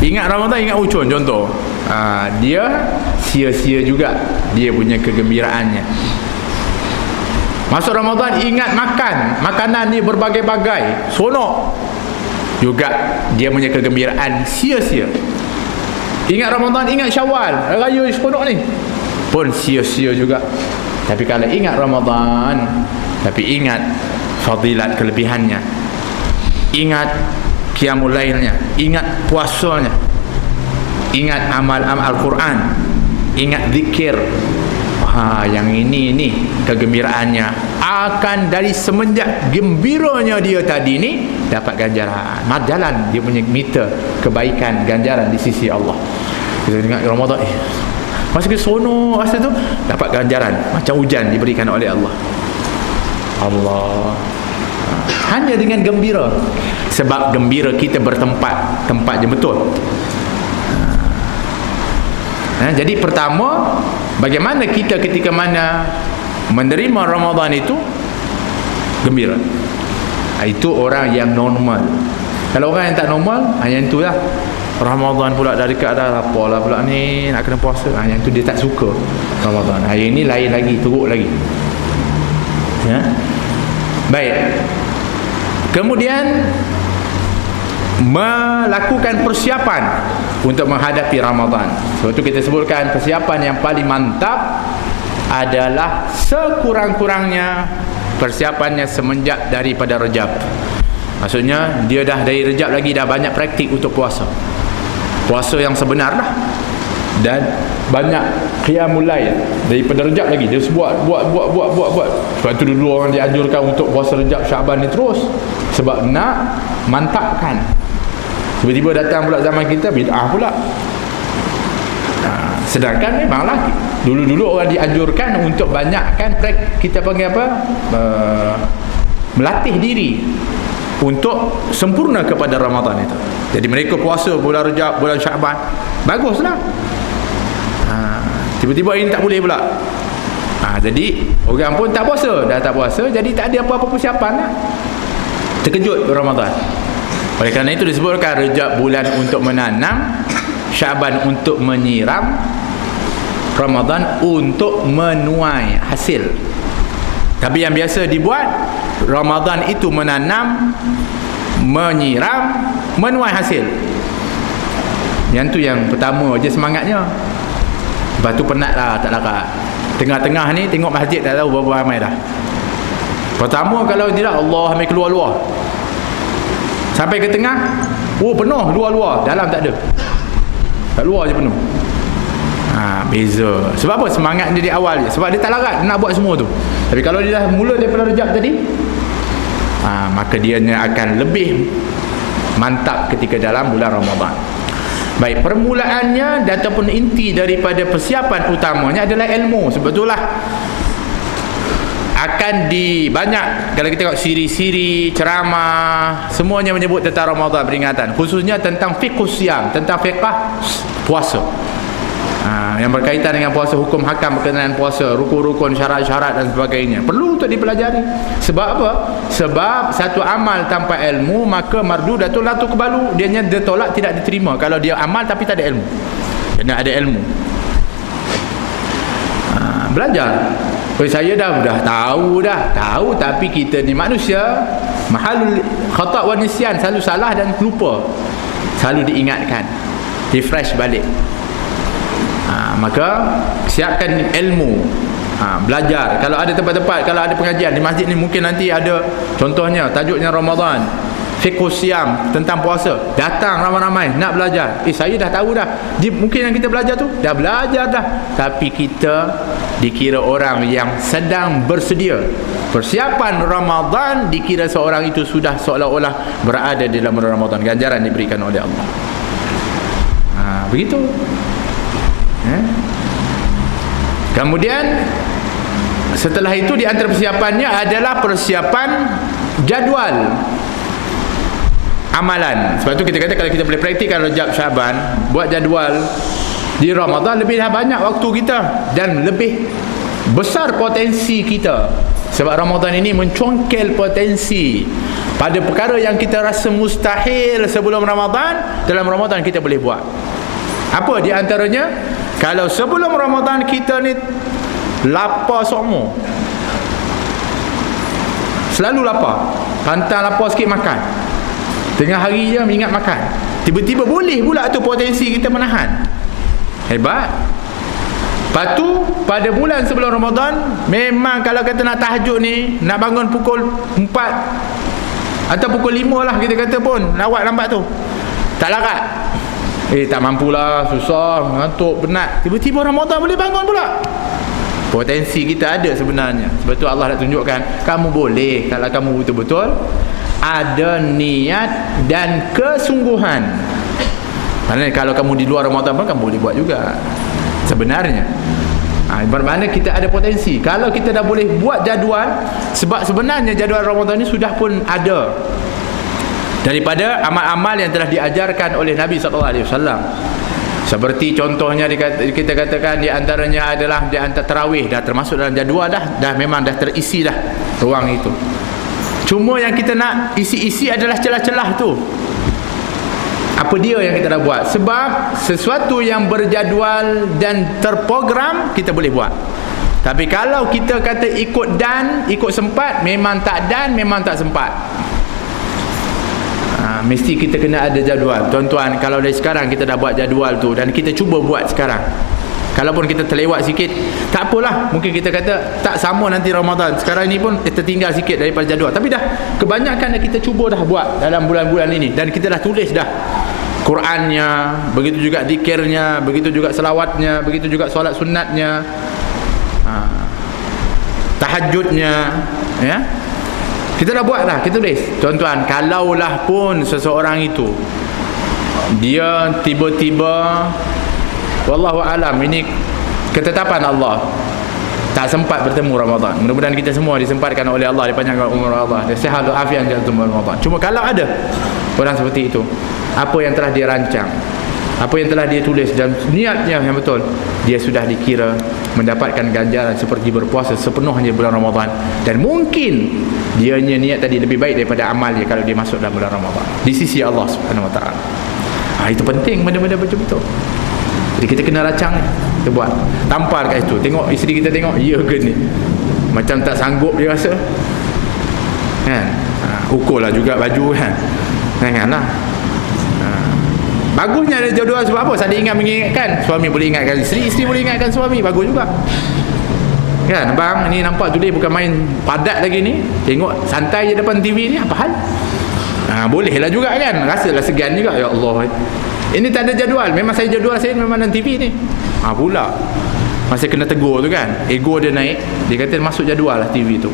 ingat Ramadan, ingat ucun contoh, dia sia-sia juga dia punya kegembiraannya. Masuk Ramadan ingat makanan ni berbagai-bagai, sonok juga, dia punya kegembiraan sia-sia. Ingat Ramadan, ingat Syawal, raya sonok ni, pun sia-sia juga. Tapi kalau ingat Ramadan, tapi ingat fadilat kelebihannya, ingat qiyamul lailnya, ingat puasanya, ingat amal-amal Al-Quran, ingat zikir, yang ini kegembiraannya akan dari semenjak gembiranya dia tadi ni dapat ganjaran. Jalan dia punya meter kebaikan ganjaran di sisi Allah. Kita ingat Ramadan, masa ke sono rasa tu dapat ganjaran macam hujan diberikan oleh Allah. Hanya dengan gembira. Sebab gembira kita bertempat je betul. Jadi pertama, bagaimana kita ketika mana menerima Ramadan itu gembira. Itu orang yang normal. Kalau orang yang tak normal, yang itulah Ramadan pula dari keadaan apalah pula ni nak kena puasa. Yang tu dia tak suka Ramadan. Hari ini lain lagi, teruk lagi. Baik. Kemudian melakukan persiapan untuk menghadapi Ramadan. Sebab itu kita sebutkan persiapan yang paling mantap adalah sekurang-kurangnya persiapannya semenjak daripada Rejab. Maksudnya dia dah dari Rejab lagi dah banyak praktik untuk puasa. Puasa yang sebenar lah. Dan banyak qiyamul lail daripada Rejab lagi. Dia buat. Sebab itu dulu orang dianjurkan untuk puasa Rejab, Syaban ni terus. Sebab nak mantapkan. Tiba-tiba datang pula zaman kita bid'ah pula. Sedangkan memanglah dulu-dulu orang dianjurkan untuk banyakkan kita panggil apa? Melatih diri untuk sempurna kepada Ramadan itu. Jadi mereka puasa bulan Rejab, bulan Syaban, baguslah. Tiba-tiba ini tak boleh pula. Jadi orang pun tak puasa, dah tak puasa, jadi tak ada apa-apa persiapan lah. Terkejut Ramadan. Oleh kerana itu disebutkan Rejab bulan untuk menanam, Syaban untuk menyiram, Ramadan untuk menuai hasil. Tapi yang biasa dibuat, Ramadan itu menanam, menyiram, menuai hasil. Yang tu yang pertama je semangatnya. Lepas tu penat lah, tak larat. Tengah-tengah ni tengok masjid tak tahu berapa ramai dah. Pertama kalau tidak, Allah ambil keluar-luar. Sampai ke tengah, penuh luar-luar, dalam tak ada. Kat luar je penuh. Beza. Sebab apa? Semangat dia di awal je. Sebab dia tak larat nak buat semua tu. Tapi kalau dia dah mula daripada Rejab tadi, maka dia akan lebih mantap ketika dalam bulan Ramadan. Baik, permulaannya ataupun inti daripada persiapan utamanya adalah ilmu. Sebetulnya akan banyak kalau kita tengok siri-siri, ceramah, semuanya menyebut tentang Ramadan, peringatan, khususnya tentang fiqh siam, tentang fiqh puasa. Yang berkaitan dengan puasa, hukum hakam berkenaan puasa, rukun-rukun, syarat-syarat dan sebagainya, perlu untuk dipelajari. Sebab apa? Sebab satu amal tanpa ilmu maka mardudatun la tuqbalu, dia ditolak, tidak diterima. Kalau dia amal tapi tak ada ilmu, kena ada ilmu. Belajar. Saya dah tahu, tapi kita ni manusia, mahalul khata' wa nisyan, selalu salah dan lupa, selalu diingatkan, refresh balik. Maka siapkan ilmu, belajar. Kalau ada tempat-tempat, kalau ada pengajian di masjid ni, mungkin nanti ada contohnya tajuknya Ramadan, fiqh siam, tentang puasa, datang ramai-ramai nak belajar. Saya dah tahu dah. Mungkin yang kita belajar tu dah belajar dah, tapi kita dikira orang yang sedang bersedia. Persiapan Ramadan dikira seorang itu sudah seolah-olah berada di dalam Ramadan, ganjaran diberikan oleh Allah. Begitu. Kemudian setelah itu di antara persiapannya adalah persiapan jadual amalan. Sebab tu kita kata kalau kita boleh praktikkan Rejab, Syaban, buat jadual di Ramadan, lebih banyak waktu kita dan lebih besar potensi kita. Sebab Ramadan ini mencongkel potensi pada perkara yang kita rasa mustahil sebelum Ramadan, dalam Ramadan kita boleh buat. Apa di antaranya? Kalau sebelum Ramadan kita ni lapar semua, selalu lapar, pantang lapar sikit makan, tengah hari je ingat makan, tiba-tiba boleh pula tu potensi kita menahan. Hebat. Lepas tu pada bulan sebelum Ramadan, memang kalau kata nak tahajud ni, nak bangun pukul 4 atau pukul 5 lah kita kata pun, lawat lambat tu, tak larat. Tak mampulah, susah, ngantuk, penat. Tiba-tiba Ramadan boleh bangun pula. Potensi kita ada sebenarnya. Sebab tu Allah nak tunjukkan, kamu boleh kalau kamu betul-betul ada niat dan kesungguhan. Kerana kalau kamu di luar Ramadan pun kamu boleh buat juga sebenarnya. Bermakna kita ada potensi. Kalau kita dah boleh buat jadual, sebab sebenarnya jadual Ramadan ni sudah pun ada daripada amal-amal yang telah diajarkan oleh Nabi SAW. Seperti contohnya kita katakan di antaranya adalah di antara tarawih, dah termasuk dalam jadual dah memang dah terisi dah ruang itu. Cuma yang kita nak isi-isi adalah celah-celah tu. Apa dia yang kita dah buat? Sebab sesuatu yang berjadual dan terprogram kita boleh buat. Tapi kalau kita kata ikut sempat, memang tak memang tak sempat. Mesti kita kena ada jadual. Tuan-tuan, kalau dari sekarang kita dah buat jadual tu dan kita cuba buat sekarang, kalaupun kita terlewat sikit, tak apalah. Mungkin kita kata tak sama nanti Ramadan, sekarang ni pun kita tinggal sikit daripada jadual, tapi dah kebanyakan dah kita cuba dah buat dalam bulan-bulan ini, dan kita dah tulis dah Qurannya, begitu juga zikirnya, begitu juga selawatnya, begitu juga solat sunatnya, tahajudnya, ya. Kita dah buat dah, kita tulis. Tuan-tuan, kalaulah pun seseorang itu dia tiba-tiba, wallahu alam, ini ketetapan Allah, tak sempat bertemu Ramadan. Mudah-mudahan kita semua disempatkan oleh Allah, dipanjangkan umur Allah, dan sihat afiat dalam Ramadan. Cuma kalau ada orang seperti itu, apa yang telah dia rancang, apa yang telah dia tulis dan niatnya yang betul, dia sudah dikira mendapatkan ganjaran seperti berpuasa sepenuhnya bulan Ramadan. Dan mungkin dia niat tadi lebih baik daripada amal dia kalau dia masuk dalam bulan Ramadan di sisi Allah Subhanahu Wa Taala. Itu penting benda-benda betul-betul. Jadi kita kena racang ni, kita buat, tampar kat situ, tengok isteri kita, tengok ya ke ni, macam tak sanggup dia rasa kan. Ukurlah juga baju kan, janganlah. Bagusnya ada jadual sebab apa? Saling mengingatkan. Suami boleh ingatkan isteri, isteri boleh ingatkan suami, bagus juga kan. Bang, ni nampak tulis bukan main padat lagi ni, tengok santai je depan TV ni, apa hal? Bolehlah juga kan, rasalah segan juga. Ya Allah, ini tak ada jadual, memang saya jadual saya memang dalam TV ni. Pula masa kena tegur tu kan, ego dia naik, dia kata masuk jadual lah TV tu.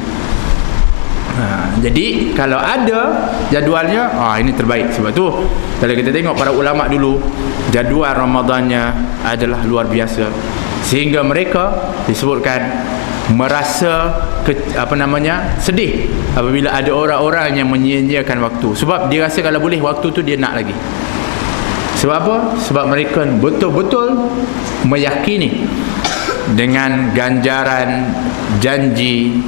Jadi kalau ada jadualnya, ini terbaik. Sebab tu kalau kita tengok para ulama dulu, jadual Ramadannya adalah luar biasa, sehingga mereka disebutkan merasa sedih apabila ada orang-orang yang menyia-nyiakan waktu. Sebab dia rasa kalau boleh waktu tu dia nak lagi. Sebab apa? Sebab mereka betul-betul meyakini dengan ganjaran, janji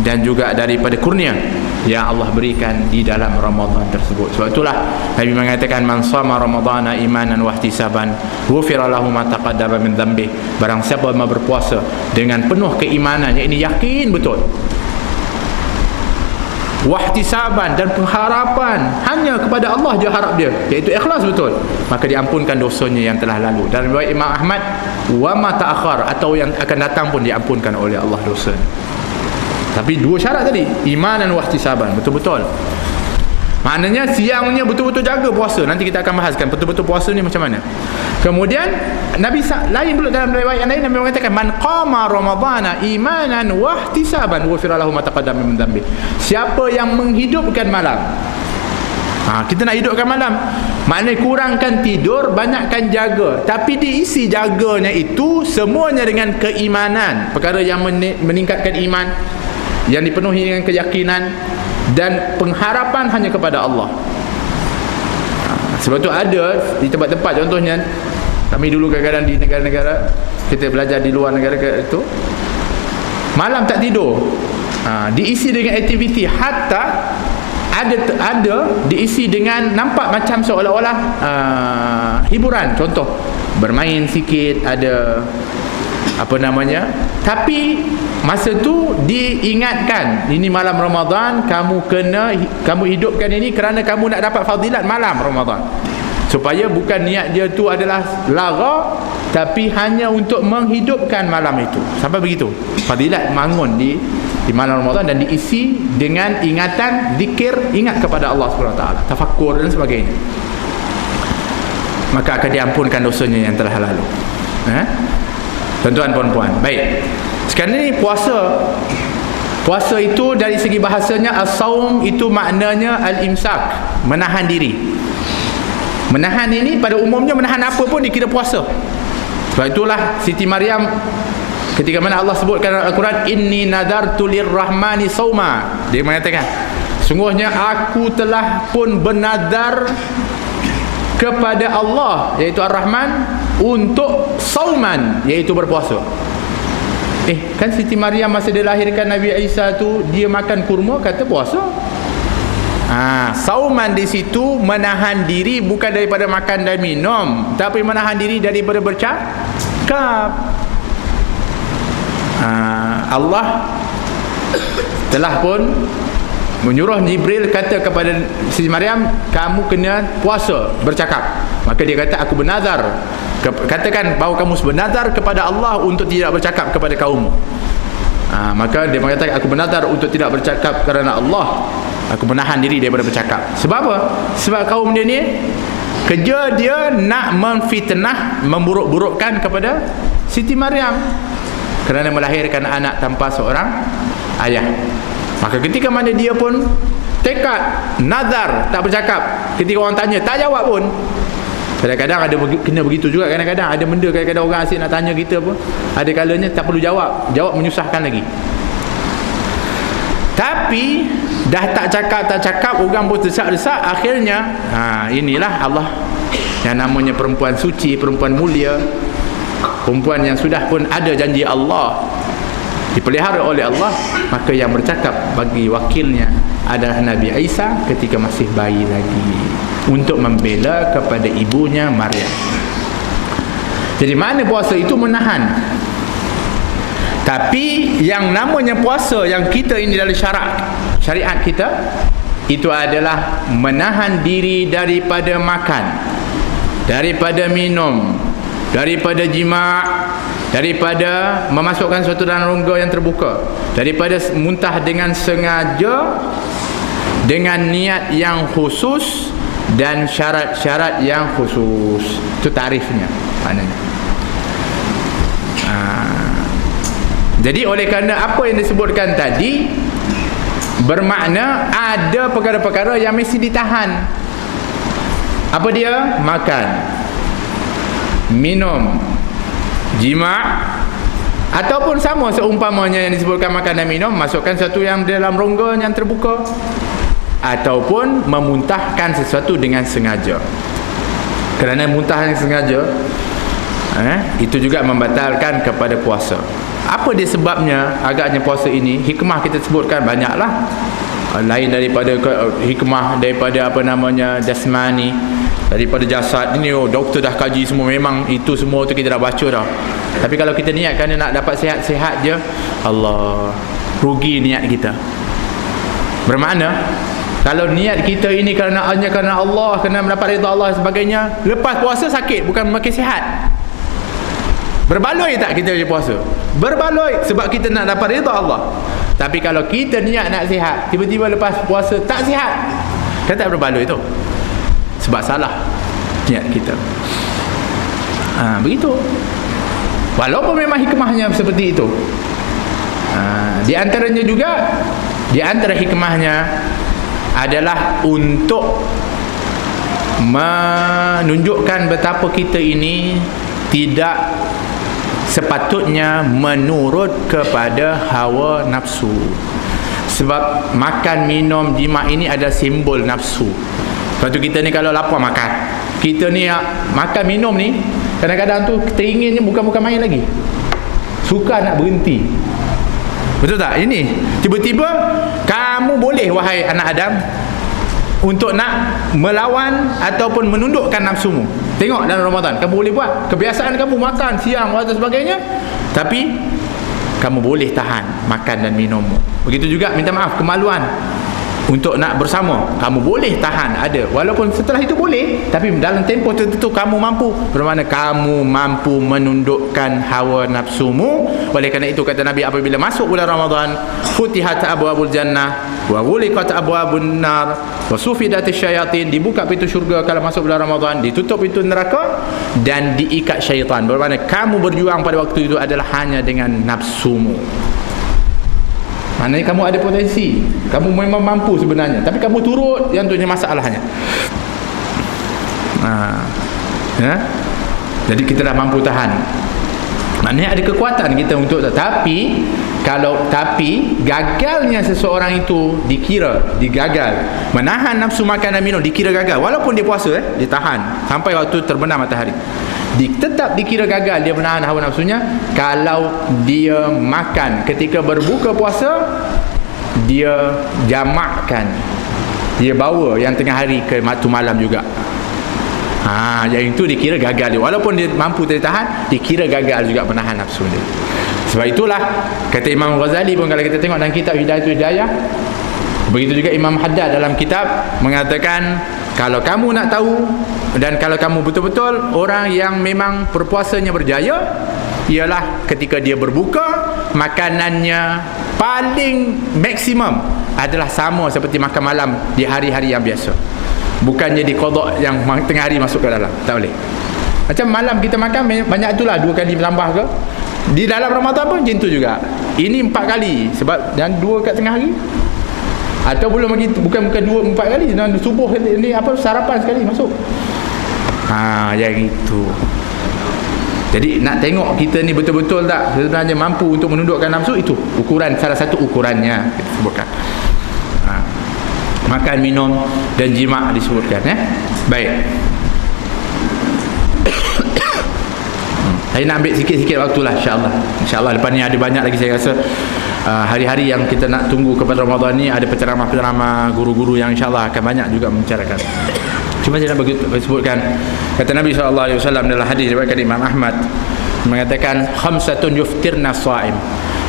dan juga daripada kurnia yang Allah berikan di dalam Ramadan tersebut. Sebab itulah Nabi mengatakan, man shama ramadhana imanan wa ihtisaban ghufira lahu ma taqaddama min dhanbi. Barang siapa yang berpuasa dengan penuh keimanan, yang ini yakin betul, wahtisaban dan pengharapan hanya kepada Allah dia harap dia, iaitu ikhlas betul, maka diampunkan dosanya yang telah lalu. Dan riwayat Imam Ahmad, wa ma ta'akhir, atau yang akan datang pun diampunkan oleh Allah dosa. Tapi dua syarat tadi, iman dan wahtisaban, betul-betul. Maknanya siangnya betul-betul jaga puasa. Nanti kita akan bahaskan betul-betul puasa ni macam mana. Kemudian Nabi lain pula dalam riwayat yang lain, Nabi mengatakan, man qama ramadhana imanan wahtisaban ghufira lahu ma taqaddama min dhanbi. Siapa yang menghidupkan malam, kita nak hidupkan malam, maknanya kurangkan tidur, banyakkan jaga, tapi diisi jaganya itu semuanya dengan keimanan, perkara yang meningkatkan iman, yang dipenuhi dengan keyakinan dan pengharapan hanya kepada Allah. Sebab tu ada di tempat-tempat, contohnya kami dulu kadang-kadang di negara-negara, kita belajar di luar negara itu, malam tak tidur, diisi dengan aktiviti, hatta ada diisi dengan nampak macam seolah-olah hiburan, contoh bermain sikit, ada tapi masa tu diingatkan, ini malam Ramadan, kamu hidupkan ini kerana kamu nak dapat fadilat malam Ramadan, supaya bukan niat dia tu adalah lara, tapi hanya untuk menghidupkan malam itu. Sampai begitu fadilat bangun di malam Ramadan, dan diisi dengan ingatan, zikir, ingat kepada Allah SWT, tafakkur dan sebagainya, maka akan diampunkan dosanya yang telah lalu. Tuan-tuan puan-puan, baik. Sekarang ni puasa itu dari segi bahasanya, as-saum itu maknanya al-imsak, menahan diri. Menahan ini pada umumnya menahan apa pun dikira puasa. Sebab itulah Siti Maryam ketika mana Allah sebutkan dalam Al-Quran, inni nadartu lirrahmani sauma, dia mengatakan, sungguhnya aku telah pun bernadar kepada Allah, iaitu Ar-Rahman, untuk sauman, iaitu berpuasa. Kan Siti Maryam masa dia lahirkan Nabi Isa tu, dia makan kurma, kata puasa. Sauman di situ menahan diri, bukan daripada makan dan minum, tapi menahan diri daripada bercakap. Allah telah pun menyuruh Jibril kata kepada Siti Maryam, kamu kena puasa, bercakap. Maka dia kata, aku bernazar, katakan bahawa kamu bernazar kepada Allah untuk tidak bercakap kepada kaummu. Maka dia mengatakan, aku bernazar untuk tidak bercakap kerana Allah, aku menahan diri daripada bercakap. Sebab apa? Sebab kaum dia ni kerja dia nak memfitnah, memburuk-burukkan kepada Siti Maryam kerana melahirkan anak tanpa seorang ayah. Maka ketika mana dia pun tekad nazar tak bercakap, ketika orang tanya tak jawab pun, Kadang-kadang ada kena begitu juga. Kadang-kadang ada benda, kadang-kadang orang asyik nak tanya kita apa, ada kalanya tak perlu jawab menyusahkan lagi. Tapi dah tak cakap, orang pun terdesak-desak. Akhirnya inilah Allah yang namanya perempuan suci, perempuan mulia, perempuan yang sudah pun ada janji Allah, dipelihara oleh Allah. Maka yang bercakap bagi wakilnya adalah Nabi Isa ketika masih bayi lagi, untuk membela kepada ibunya Maryam. Jadi mana puasa itu menahan. Tapi yang namanya puasa yang kita ini dalam syariat kita, itu adalah menahan diri daripada makan, daripada minum, daripada jima', daripada memasukkan sesuatu dalam rongga yang terbuka, daripada muntah dengan sengaja, dengan niat yang khusus, dan syarat-syarat yang khusus. Itu tarifnya maknanya. Jadi oleh kerana apa yang disebutkan tadi, bermakna ada perkara-perkara yang mesti ditahan. Apa dia? Makan, minum, jima', ataupun sama seumpamanya yang disebutkan makan dan minum, masukkan sesuatu yang dalam rongga yang terbuka, ataupun memuntahkan sesuatu dengan sengaja. Kerana muntah yang sengaja itu juga membatalkan kepada puasa. Apa dia sebabnya agaknya puasa ini? Hikmah kita sebutkan banyaklah. Lain daripada hikmah daripada jasmani, daripada jasad ini. Doktor dah kaji semua, memang itu semua tu kita dah baca dah. Tapi kalau kita niat kerana nak dapat sihat-sihat je, Allah, rugi niat kita. Bermakna kalau niat kita ini kerana Allah, kerana mendapat redha Allah dan sebagainya, lepas puasa sakit, bukan makin sihat. Berbaloi tak kita puasa? Berbaloi, sebab kita nak dapat redha Allah. Tapi kalau kita niat nak sihat, tiba-tiba lepas puasa tak sihat, kan tak berbaloi tu. Sebab salah niat kita. Begitu. Walaupun memang hikmahnya seperti itu. Di antaranya juga, di antara hikmahnya adalah untuk menunjukkan betapa kita ini tidak sepatutnya menurut kepada hawa nafsu. Sebab makan, minum, jima' ini adalah simbol nafsu. Lepas tu kita ni kalau lapar makan. Kita ni makan, minum ni, kadang-kadang tu teringinnya bukan main lagi, suka nak berhenti. Betul tak? Ini tiba-tiba kamu boleh, wahai anak Adam, untuk nak melawan ataupun menundukkan nafsumu. Tengok dalam Ramadan, kamu boleh buat. Kebiasaan kamu makan siang dan sebagainya, tapi kamu boleh tahan makan dan minummu. Begitu juga, minta maaf, kemaluan untuk nak bersama, kamu boleh tahan, ada. Walaupun setelah itu boleh, tapi dalam tempoh tertentu kamu mampu. Bermakna kamu mampu menundukkan hawa nafsumu. Oleh kerana itu kata Nabi, apabila masuk bulan Ramadan, futihat abwabul jannah wa ghuliqat abwabun nar wa sufidatis syayatin, dibuka pintu syurga kalau masuk bulan Ramadan, ditutup pintu neraka dan diikat syaitan. Bermakna kamu berjuang pada waktu itu adalah hanya dengan nafsumu. Maknanya kamu ada potensi, kamu memang mampu sebenarnya, tapi kamu turut, yang tu masalahnya. Jadi kita dah mampu tahan. Maknanya ada kekuatan kita untuk, tapi gagalnya seseorang itu digagal. Menahan nafsu makan dan minum dikira gagal. Walaupun dia puasa, dia tahan sampai waktu terbenam matahari. Tetap dikira gagal dia menahan hawa nafsunya kalau dia makan ketika berbuka puasa, dia jamakkan, dia bawa yang tengah hari ke waktu malam juga. Yang itu dikira gagal dia. Walaupun dia mampu tertahan, dikira gagal juga menahan nafsu dia. Sebab itulah kata Imam Ghazali pun, kalau kita tengok dalam kitab Hidayatul Hidayah, begitu juga Imam Haddad dalam kitab mengatakan, kalau kamu nak tahu dan kalau kamu betul-betul orang yang memang berpuasanya berjaya, ialah ketika dia berbuka, makanannya paling maksimum adalah sama seperti makan malam di hari-hari yang biasa. Bukannya di qada yang tengah hari masuk ke dalam. Tak boleh. Macam malam kita makan banyak itulah, 2 kali tambah ke. Di dalam Ramadan pun macam tu juga. Ini 4 kali sebab dan 2 kat tengah hari. Atau belum lagi, bukan 2 4 kali, dan subuh ni sarapan sekali masuk. Yang itu. Jadi nak tengok kita ni betul-betul tak sebenarnya mampu untuk menundukkan nafsu, itu ukuran, salah satu ukurannya kita sebutkan. Makan, minum dan jima' disebutkan, Baik. Saya nak ambil sikit-sikit waktu lah, insyaAllah. InsyaAllah lepas ni ada banyak lagi, saya rasa hari-hari yang kita nak tunggu kepada Ramadan ni, ada penceramah-penceramah, guru-guru yang insyaAllah akan banyak juga membicarakan. Cuma saya nak sebutkan, kata Nabi SAW dalam hadis diriwayatkan Imam Ahmad, mengatakan khamsatun yuftirna shaim,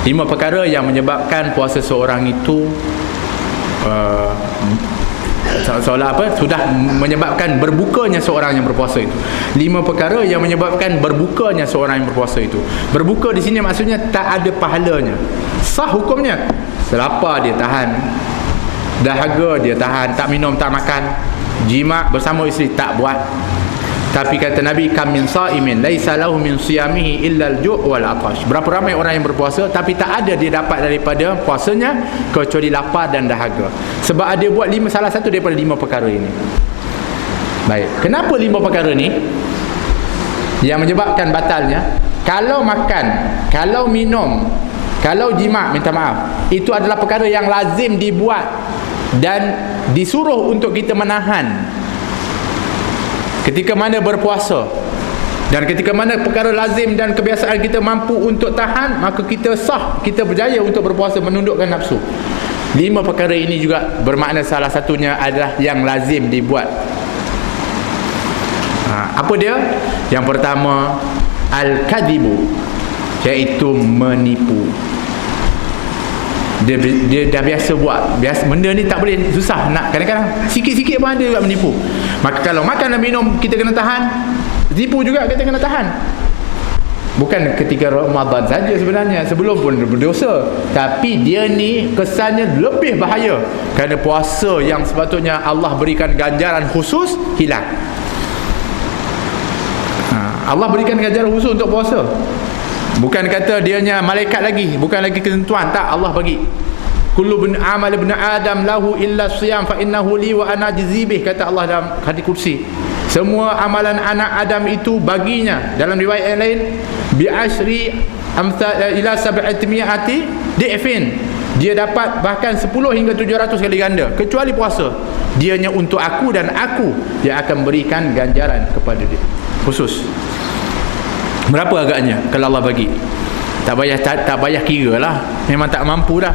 5 perkara yang menyebabkan puasa seorang itu seolah sudah menyebabkan berbukanya seorang yang berpuasa itu. 5 perkara yang menyebabkan berbukanya seorang yang berpuasa itu. Berbuka di sini maksudnya tak ada pahalanya. Sah hukumnya. Selapar dia tahan, dahaga dia tahan, tak minum, tak makan, jima' bersama isteri tak buat. Tapi kata Nabi, kam min sa'imin laisa lahu min siyamihi illa al-ju' wal 'atash. Berapa ramai orang yang berpuasa tapi tak ada dia dapat daripada puasanya kecuali lapar dan dahaga. Sebab ada buat salah satu daripada 5 perkara ini. Baik. Kenapa 5 perkara ni yang menyebabkan batalnya? Kalau makan, kalau minum, kalau jima', minta maaf, itu adalah perkara yang lazim dibuat dan disuruh untuk kita menahan ketika mana berpuasa, dan ketika mana perkara lazim dan kebiasaan kita mampu untuk tahan, maka kita sah, kita berjaya untuk berpuasa, menundukkan nafsu. 5 perkara ini juga bermakna salah satunya adalah yang lazim dibuat. Apa dia? Yang pertama, al-kadhibu, iaitu menipu. Dia dah biasa buat, benda ni tak boleh, susah nak, kadang-kadang sikit-sikit pun ada juga menipu. Maka kalau makan dan minum kita kena tahan, tipu juga kita kena tahan. Bukan ketika Ramadan saja sebenarnya, sebelum pun berdosa. Tapi dia ni kesannya lebih bahaya, kerana puasa yang sepatutnya Allah berikan ganjaran khusus hilang. Allah berikan ganjaran khusus untuk puasa. Bukan kata dianya malaikat lagi, bukan lagi ketentuan, tak, Allah bagi. Kullu bin amal ibn Adam lahu illa siyam fa innahu li wa ana jazibih, kata Allah dalam hadis kursi. Semua amalan anak Adam itu baginya. Dalam riwayat yang lain, bi asyri amsal ila 700 di'fin, dia dapat bahkan 10 hingga 700 kali ganda, kecuali puasa. Dianya untuk aku dan aku yang akan berikan ganjaran kepada dia khusus. Berapa agaknya kalau Allah bagi? Tak payah kira lah, memang tak mampu dah.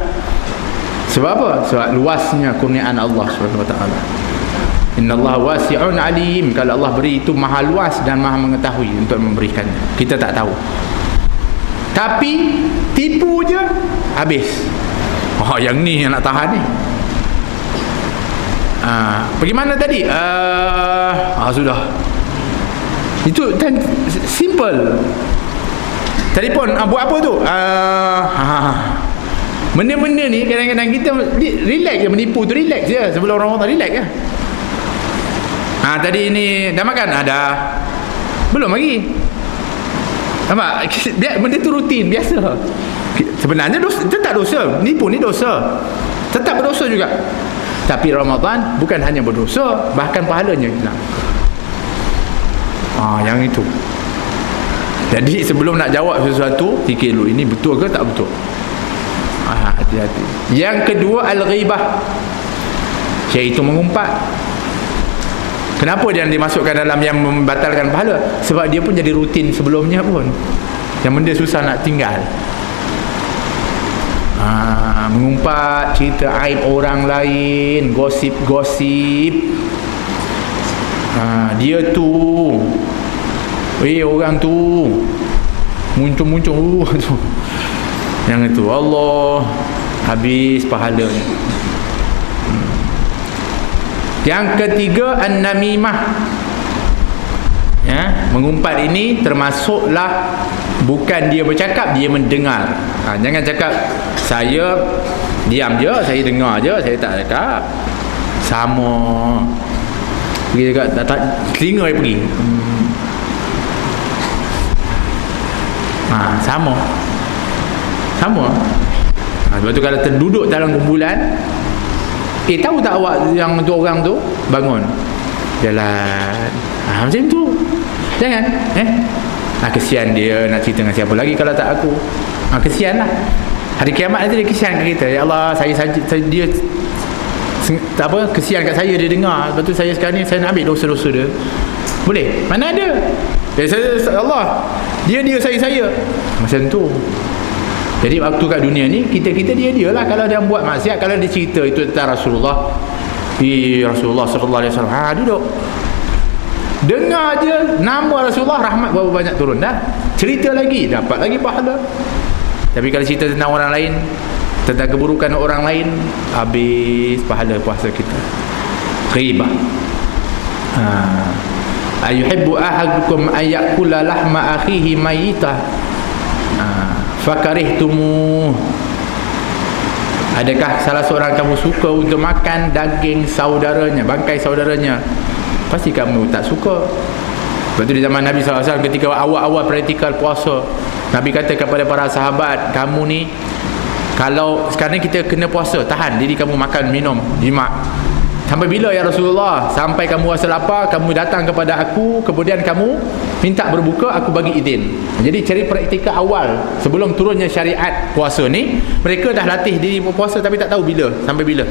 Sebab apa? Sebab luasnya kurniaan Allah SWT. Innallaha wasi'un alim. Kalau Allah beri itu maha luas dan maha mengetahui untuk memberikannya. Kita tak tahu. Tapi tipu je habis. Yang ni yang nak tahan ni. Pergi mana tadi? Sudah. Itu kan simple. Telefon, buat apa tu? Benda-benda ni kadang-kadang kita relax je, menipu tu relax je. Sebelum Ramadan relax je. Tadi ni dah makan? Dah. Belum lagi. Nampak? Benda tu rutin, biasa. Sebenarnya dosa, tetap dosa. Nipu ni dosa. Tetap berdosa juga. Tapi Ramadan bukan hanya berdosa, bahkan pahalanya hilang. Yang itu. Jadi sebelum nak jawab sesuatu, fikir dulu, ini betul ke tak betul. Hati-hati. Yang kedua, al-ghibah, iaitu mengumpat. Kenapa dia dimasukkan dalam yang membatalkan pahala? Sebab dia pun jadi rutin sebelumnya pun. Yang benda susah nak tinggal. Mengumpat, cerita aib orang lain, gosip-gosip. Dia tu, orang tu muncul-muncul tu. Yang itu, Allah, habis pahalanya. Yang ketiga, an-namimah. Mengumpat ini termasuklah bukan dia bercakap, dia mendengar. Jangan cakap saya diam je, saya dengar je, saya tak cakap. Sama. Pergi dekat telinga dia pergi. Sama. Sebab tu kalau terduduk dalam kumpulan, tahu tak awak yang tu orang tu bangun? jalan. Macam tu. Jangan kesian dia, nak cerita dengan siapa lagi kalau tak aku. Kesian lah. Hari kiamat nanti dia kesian kat kita. Ya Allah, saya dia tak apa, kesian kat saya, dia dengar. Lepas tu saya sekarang ni saya nak ambil dosa-dosa dia. Boleh? Mana ada? Saya Allah, dia saya. Macam tu. Jadi waktu kat dunia ni kita dia lah. Kalau dia buat maksiat, kalau dia cerita itu tentang Rasulullah, Rasulullah sallallahu alaihi wasallam, duduk dengar je nama Rasulullah, rahmat berapa banyak turun dah. Cerita lagi, dapat lagi pahala. Tapi kalau cerita tentang orang lain, tentang keburukan orang lain, habis pahala puasa kita. Ghibah. Ayuhibbu ahadukum ayyakula lahma akhihi mayyitah fakarihtumu. Adakah salah seorang kamu suka untuk makan daging saudaranya, bangkai saudaranya? Pasti kamu tak suka. Lepas tu di zaman Nabi SAW, ketika awal-awal praktikal puasa, Nabi kata kepada para sahabat, kamu ni kalau sekarang kita kena puasa, tahan diri kamu makan, minum, jima. Sampai bila ya Rasulullah? Sampai kamu rasa lapar, kamu datang kepada aku, kemudian kamu minta berbuka, aku bagi izin. Jadi cari praktikal awal sebelum turunnya syariat puasa ni, mereka dah latih diri berpuasa tapi tak tahu bila, sampai bila.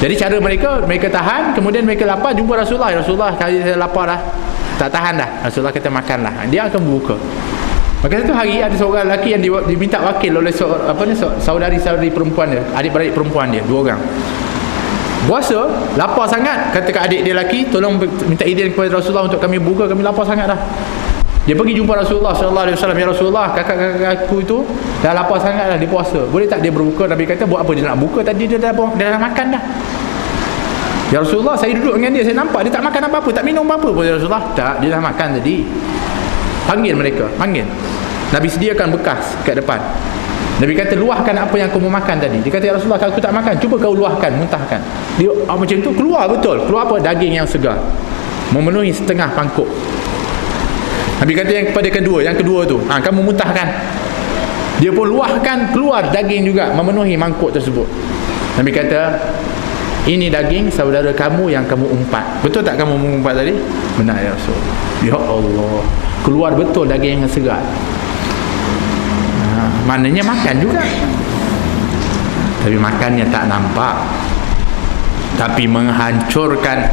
Jadi cara mereka tahan, kemudian mereka lapar, jumpa Rasulullah. Rasulullah, kalau saya lapar dah, tak tahan dah. Rasulullah kata makanlah. Dia akan berbuka. Maka satu hari ada seorang lelaki yang diminta wakil oleh saudari-saudari perempuan dia, adik-beradik perempuan dia, 2 orang. Puasa, lapar sangat. Kata ke adik dia lelaki, tolong minta izin kepada Rasulullah untuk kami buka, kami lapar sangat dah. Dia pergi jumpa Rasulullah sallallahu alaihi wasallam. Ya Rasulullah, kakak-kakak aku itu dah lapar sangat dah, dia puasa. Boleh tak dia berbuka? Nabi kata, buat apa dia nak buka? Tadi dia dah makan dah. Ya Rasulullah, saya duduk dengan dia, saya nampak dia tak makan apa-apa, tak minum apa-apa pun. Ya Rasulullah, tak, dia dah makan tadi. Panggil mereka, panggil. Nabi sediakan bekas kat depan. Nabi kata, luahkan apa yang kamu makan tadi. Dia kata, ya Rasulullah, kalau aku tak makan, cuba kau luahkan, muntahkan. Dia macam tu, keluar betul. Keluar apa? Daging yang segar, memenuhi setengah pangkuk. Nabi kata yang kedua tu, kamu muntahkan. Dia pun luahkan, keluar daging juga, memenuhi mangkuk tersebut. Nabi kata, ini daging saudara kamu yang kamu umpat. Betul tak kamu mengumpat tadi? Benar ya Rasul. Ya Allah, keluar betul daging yang segar. Maknanya makan juga, tapi makannya tak nampak, tapi menghancurkan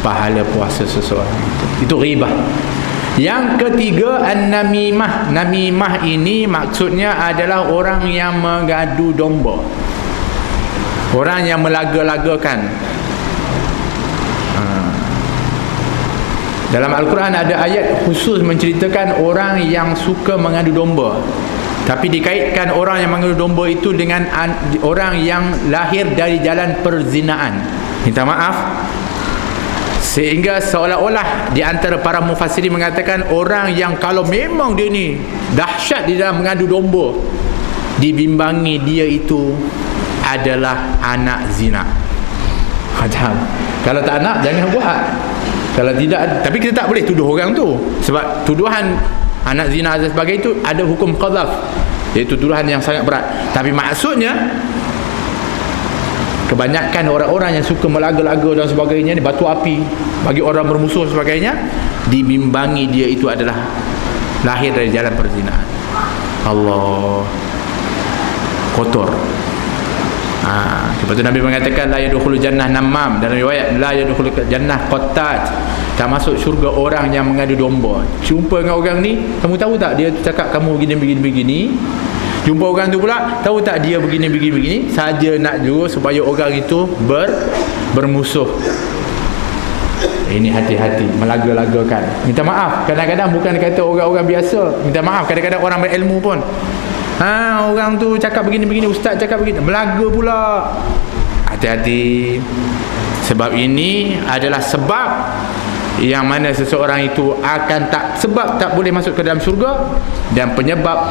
pahala puasa seseorang. Itu ghibah. Yang ketiga, an-namimah. Namimah ini maksudnya adalah orang yang mengadu domba, orang yang melaga-lagakan. Dalam Al-Quran ada ayat khusus menceritakan orang yang suka mengadu domba, tapi dikaitkan orang yang mengadu domba itu dengan orang yang lahir dari jalan perzinaan. Minta maaf, sehingga seolah-olah di antara para mufassirin mengatakan orang yang kalau memang dia ni dahsyat di dalam mengadu domba, dibimbangi dia itu adalah anak zina. Macam kalau tak nak, jangan buat. Kalau tidak, tapi kita tak boleh tuduh orang tu, sebab tuduhan anak zina dan sebagainya itu ada hukum qadhaf, iaitu tuduhan yang sangat berat. Tapi maksudnya kebanyakan orang-orang yang suka melaga-laga dan sebagainya ni, batu api bagi orang bermusuh dan sebagainya, dibimbangi dia itu adalah lahir dari jalan perzinaan. Allah, kotor. Lepas tu Nabi mengatakan la yadkhulul jannah namam, dalam riwayat la yadkhulul jannah qattat, tak masuk syurga orang yang mengadu domba. Jumpa dengan orang ni, kamu tahu tak dia cakap kamu begini. Jumpa orang tu pula, tahu tak dia begini, saja nak juga supaya orang itu bermusuh. Ini hati-hati, melaga-lagakan. Minta maaf, kadang-kadang bukan kata orang-orang biasa, minta maaf, kadang-kadang orang berilmu pun, orang tu cakap begini, ustaz cakap begini, melaga pula. Hati-hati. Sebab ini adalah sebab yang mana seseorang itu akan sebab tak boleh masuk ke dalam syurga, dan penyebab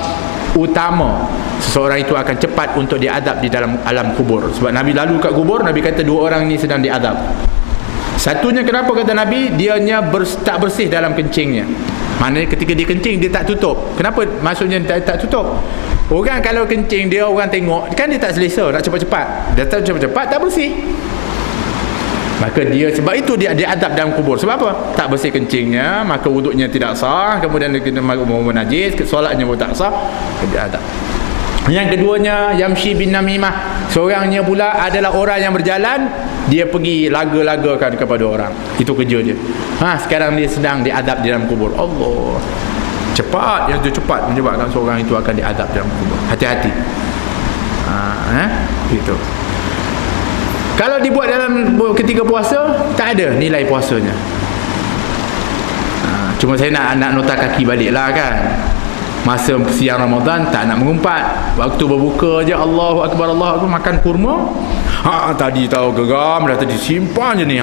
utama seseorang itu akan cepat untuk diadab di dalam alam kubur. Sebab Nabi lalu kat kubur, Nabi kata 2 orang ni sedang diadab. Satunya kenapa kata Nabi, dianya tak bersih dalam kencingnya. Maknanya ketika dia kencing, dia tak tutup. Kenapa maksudnya tak tutup? Orang kalau kencing dia, orang tengok kan, dia tak selesa, nak cepat-cepat. Dia tak cepat-cepat, tak bersih. Maka dia, sebab itu dia adab dalam kubur. Sebab apa? Tak bersih kencingnya, maka wuduknya tidak sah, kemudian dia kena najis, solatnya pun tak sah, dia adab. Yang keduanya, yamshi bin namimah. Seorangnya pula adalah orang yang berjalan, dia pergi laga-lagakan kepada orang. Itu kerja dia. Sekarang dia sedang diadab di dalam kubur. Allah, cepat, yang itu cepat menyebabkan seorang itu akan diadab dalam kubur. Hati-hati. Gitu. Kalau dibuat dalam ketika puasa, tak ada nilai puasanya. Cuma saya nak nota kaki balik lah kan. Masa siang Ramadan tak nak mengumpat. Waktu berbuka je Allahu Akbar, Allahu Akbar, makan kurma. Tadi tahu geram, dah tadi simpan je ni.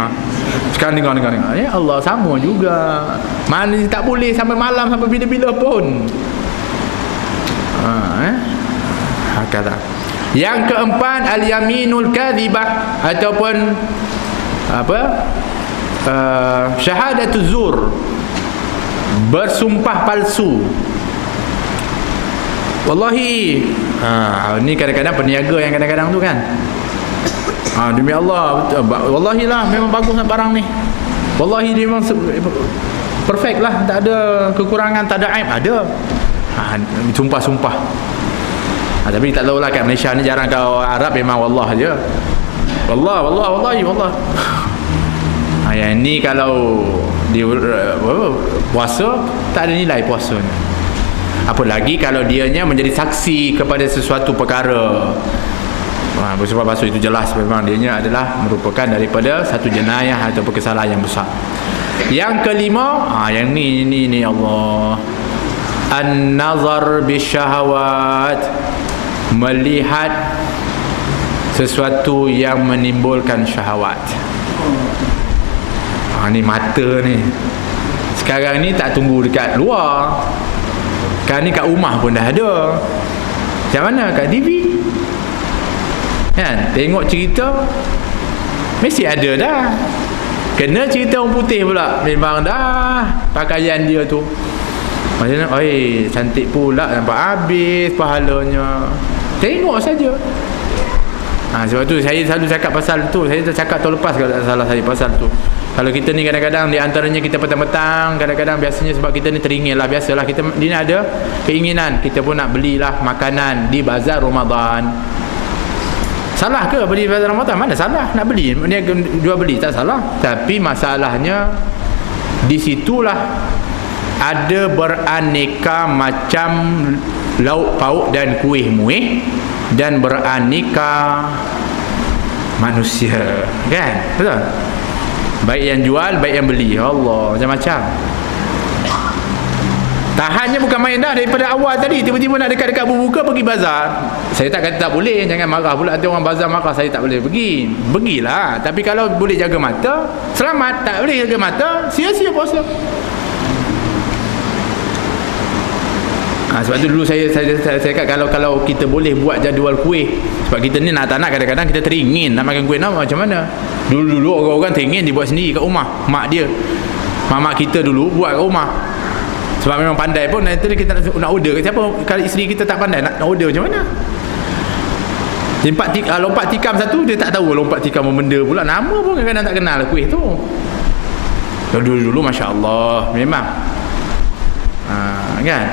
Sekarang dengar. Ya Allah, sama juga. Mana tak boleh sampai malam, sampai bila-bila pun. Kata. Yang keempat, al-yaminul kadhibah, ataupun syahadatuz zur, bersumpah palsu. Wallahi, ni kadang-kadang peniaga yang kadang-kadang tu kan. Demi Allah, wallahi lah, memang bagus barang ni. Wallahi dia memang perfect lah, tak ada kekurangan, tak ada aib. Ada. Sumpah-sumpah. Tapi tak tahulah kat Malaysia ni jarang, kau Arab memang wallah je. Wallahi. Yang ni kalau dia puasa, tak ada nilai puasanya. Apalagi kalau dianya menjadi saksi kepada sesuatu perkara. Bersifat palsu itu jelas memang dianya adalah merupakan daripada satu jenayah atau kesalahan yang besar. Yang kelima, yang ni Allah. An-nazar bisyahawat, melihat sesuatu yang menimbulkan syahwat. Ni mata ni. Sekarang ni tak tunggu dekat luar. Sekarang ni kat rumah pun dah ada. Macam mana? Kat TV. Kan? Tengok cerita mesti ada dah. Kena cerita orang putih pula, memang dah pakaian dia tu macam mana, cantik pula, nampak habis pahalanya. Tengok saja. Sebab tu saya selalu cakap pasal tu. Saya dah cakap tahun lepas kalau tak salah saya pasal tu. Kalau kita ni kadang-kadang di antaranya kita petang-petang, kadang-kadang biasanya sebab kita ni teringin lah, biasalah kita ni ada keinginan, kita pun nak belilah makanan di bazar Ramadan. Salah ke beli bazar Ramadan? Mana salah nak beli, dia jual beli, tak salah. Tapi masalahnya di situlah ada beraneka macam lauk pauk dan kuih muih, dan beraneka manusia, kan? Betul? Baik yang jual, baik yang beli. Allah, macam-macam. Tahannya bukan main dah. Daripada awal tadi tiba-tiba nak dekat-dekat berbuka pergi bazar. Saya tak kata tak boleh, jangan marah pula ada orang bazar marah saya tak boleh pergi. Pergilah, tapi kalau boleh jaga mata, selamat. Tak boleh jaga mata, sia-sia puasa. Sebab tu dulu saya cakap kalau kita boleh buat jadual kuih, sebab kita ni nak tak nak kadang-kadang kita teringin nak makan kuih macam mana. Dulu orang-orang teringin dibuat sendiri kat rumah. Mak kita dulu buat kat rumah. Sebab memang pandai pun, nanti kita nak order ke siapa. Kalau isteri kita tak pandai nak order macam mana. Lompat tikam satu, dia tak tahu lompat tikam benda pula, nama pun kadang-kadang tak kenal kuih tu. Dulu Masya Allah, memang kan.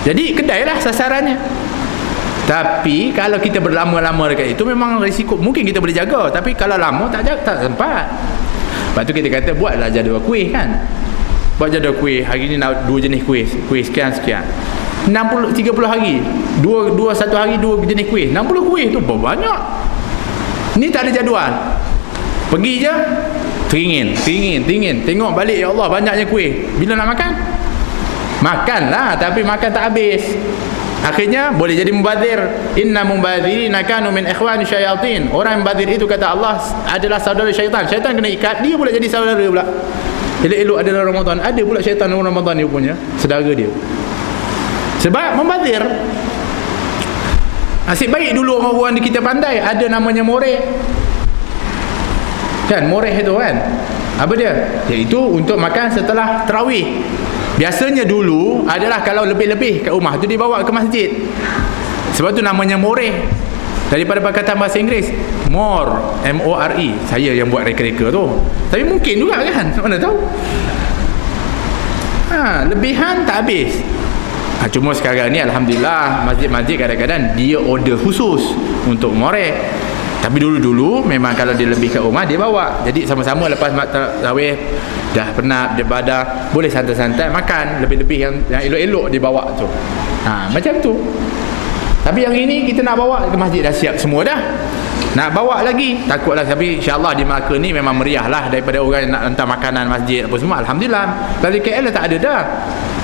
Jadi kedai lah sasarannya. Tapi kalau kita berlama-lama dekat itu memang risiko. Mungkin kita boleh jaga, tapi kalau lama tak sempat. Lepas tu kita kata buatlah jadual kuih kan. Buat jadual kuih. Hari ni nak 2 jenis kuih sekian. 30 hari. Satu hari 2 jenis kuih. 60 kuih tu banyak. Ni tak ada jadual. Pergi je teringin. Tengok balik, ya Allah banyaknya kuih. Bila nak makan? Makanlah, tapi makan tak habis. Akhirnya boleh jadi mubadzir. Inna mubadzirina kanu min ikhwani syayatin. Orang mubadzir itu kata Allah adalah saudara syaitan. Syaitan kena ikat, dia pula jadi saudara pula. Elok-elok ada dalam Ramadan, ada pula syaitan dalam Ramadan dia punya saudara dia. Sebab mubadzir. Nasib baik dulu orang-orang di kita pandai, ada namanya moreh. Kan moreh itu kan? Apa dia? Iaitu untuk makan setelah tarawih. Biasanya dulu adalah kalau lebih-lebih kat rumah tu dibawa ke masjid. Sebab tu namanya moreh. Daripada perkataan bahasa Inggeris, more, M-O-R-E. Saya yang buat reka-reka tu. Tapi mungkin juga kan, mana tahu. Lebihan tak habis. Cuma sekarang ni Alhamdulillah, masjid-masjid kadang-kadang dia order khusus untuk morek. Tapi dulu-dulu memang kalau dia lebih kat rumah, dia bawa. Jadi sama-sama lepas tarawih, dah penat, dia badah, boleh santai-santai makan. Lebih-lebih yang elok-elok dia bawa tu. Macam tu. Tapi yang ini kita nak bawa ke masjid, dah siap semua dah. Nak bawa lagi, takutlah. Tapi insyaAllah di Melaka ni memang meriah lah daripada orang yang nak hantar makanan masjid apa semua. Alhamdulillah. Dari KL tak ada dah.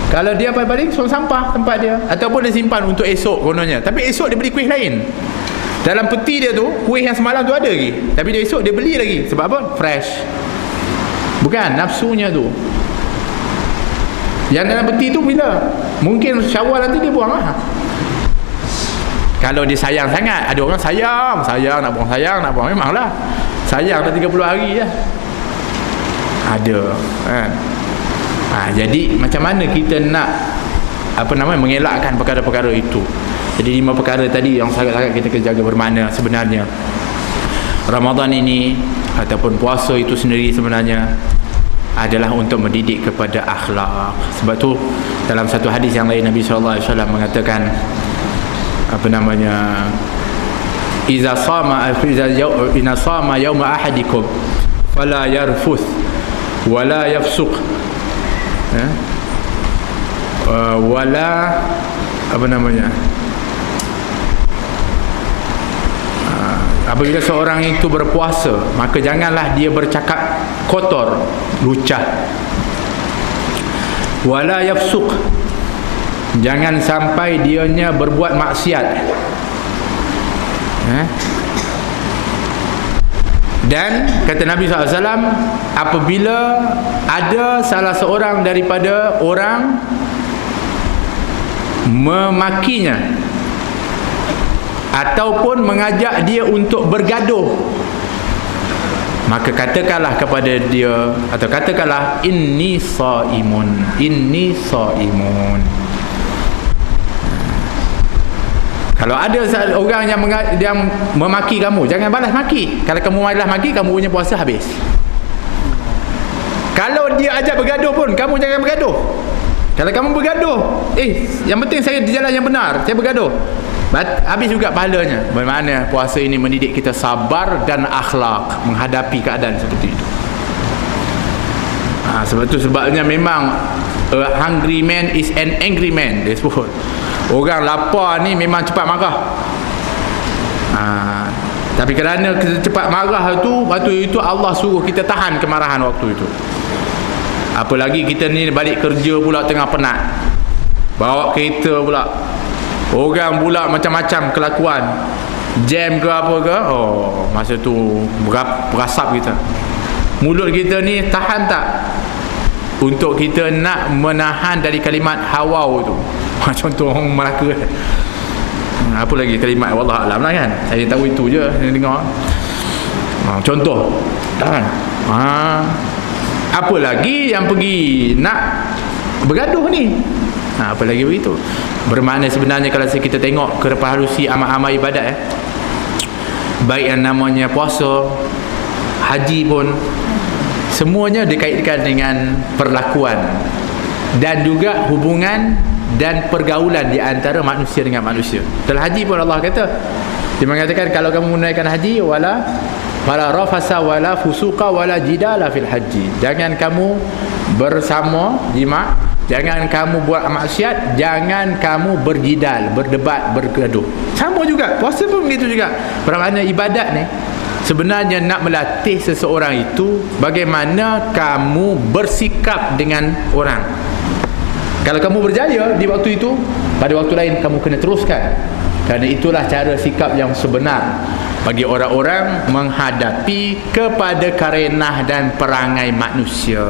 Kalau dia balik suang sampah tempat dia, ataupun dia simpan untuk esok kononnya. Tapi esok dia beli kuih lain. Dalam peti dia tu, kuih yang semalam tu ada lagi. Tapi dia esok dia beli lagi. Sebab apa? Fresh. Bukan, nafsunya tu. Yang dalam peti tu bila? Mungkin Syawal nanti dia buang lah. Kalau dia sayang sangat. Ada orang sayang, nak buang. Memanglah. Sayang dah 30 hari je. Ada kan. Jadi macam mana kita nak mengelakkan perkara-perkara itu. Jadi 5 perkara tadi yang sangat-sangat kita kena jaga bermakna sebenarnya. Ramadan ini ataupun puasa itu sendiri sebenarnya adalah untuk mendidik kepada akhlak. Sebab tu dalam satu hadis yang lain Nabi SAW mengatakan Iza sama yawma ahadikum fala yarfuth wala yafsuq wala apabila seorang itu berpuasa, maka janganlah dia bercakap kotor, lucah. Wala yafsuq, jangan sampai dianya berbuat maksiat. Dan kata Nabi SAW, apabila ada salah seorang daripada orang memakinya ataupun mengajak dia untuk bergaduh, maka katakanlah kepada dia, atau katakanlah inni shaimun. Kalau ada orang yang memaki kamu, jangan balas maki. Kalau kamu balas maki, kamu punya puasa habis. Kalau dia ajak bergaduh pun, kamu jangan bergaduh. Kalau kamu bergaduh, yang penting saya di jalan yang benar, saya bergaduh, habis juga pahalanya. Bagaimana puasa ini mendidik kita sabar dan akhlak menghadapi keadaan seperti itu. Sebab itu sebabnya memang a hungry man is an angry man, dia sebut. Orang lapar ni memang cepat marah. Tapi kerana kita cepat marah tu, waktu itu Allah suruh kita tahan kemarahan waktu itu. Apalagi kita ni balik kerja pula tengah penat, bawa kereta pula, orang pula macam-macam kelakuan, jam ke apa ke, masa tu berasap kita. Mulut kita ni tahan tak untuk kita nak menahan dari kalimat hawau tu. Contoh orang Melaka, apa lagi kalimat wallahualam lah kan, saya tahu itu je yang dengar. Contoh tahan. Apa lagi yang pergi nak bergaduh ni, apa lagi begitu. Bermakna sebenarnya kalau kita tengok keharusi amal-amal ibadat, baik yang namanya puasa, haji pun, semuanya dikaitkan dengan perlakuan dan juga hubungan dan pergaulan di antara manusia dengan manusia. Dalam haji pun Allah kata, dia mengatakan kalau kamu menunaikan haji, wala rafasa wala fusuqa wala jidala fil haji, jangan kamu bersama jima, jangan kamu buat maksiat, jangan kamu berjidal, berdebat, bergaduh. Sama juga puasa pun begitu juga. Bermakna ibadat ni sebenarnya nak melatih seseorang itu bagaimana kamu bersikap dengan orang. Kalau kamu berjaya di waktu itu, pada waktu lain kamu kena teruskan. Kerana itulah cara sikap yang sebenar bagi orang-orang menghadapi kepada karenah dan perangai manusia.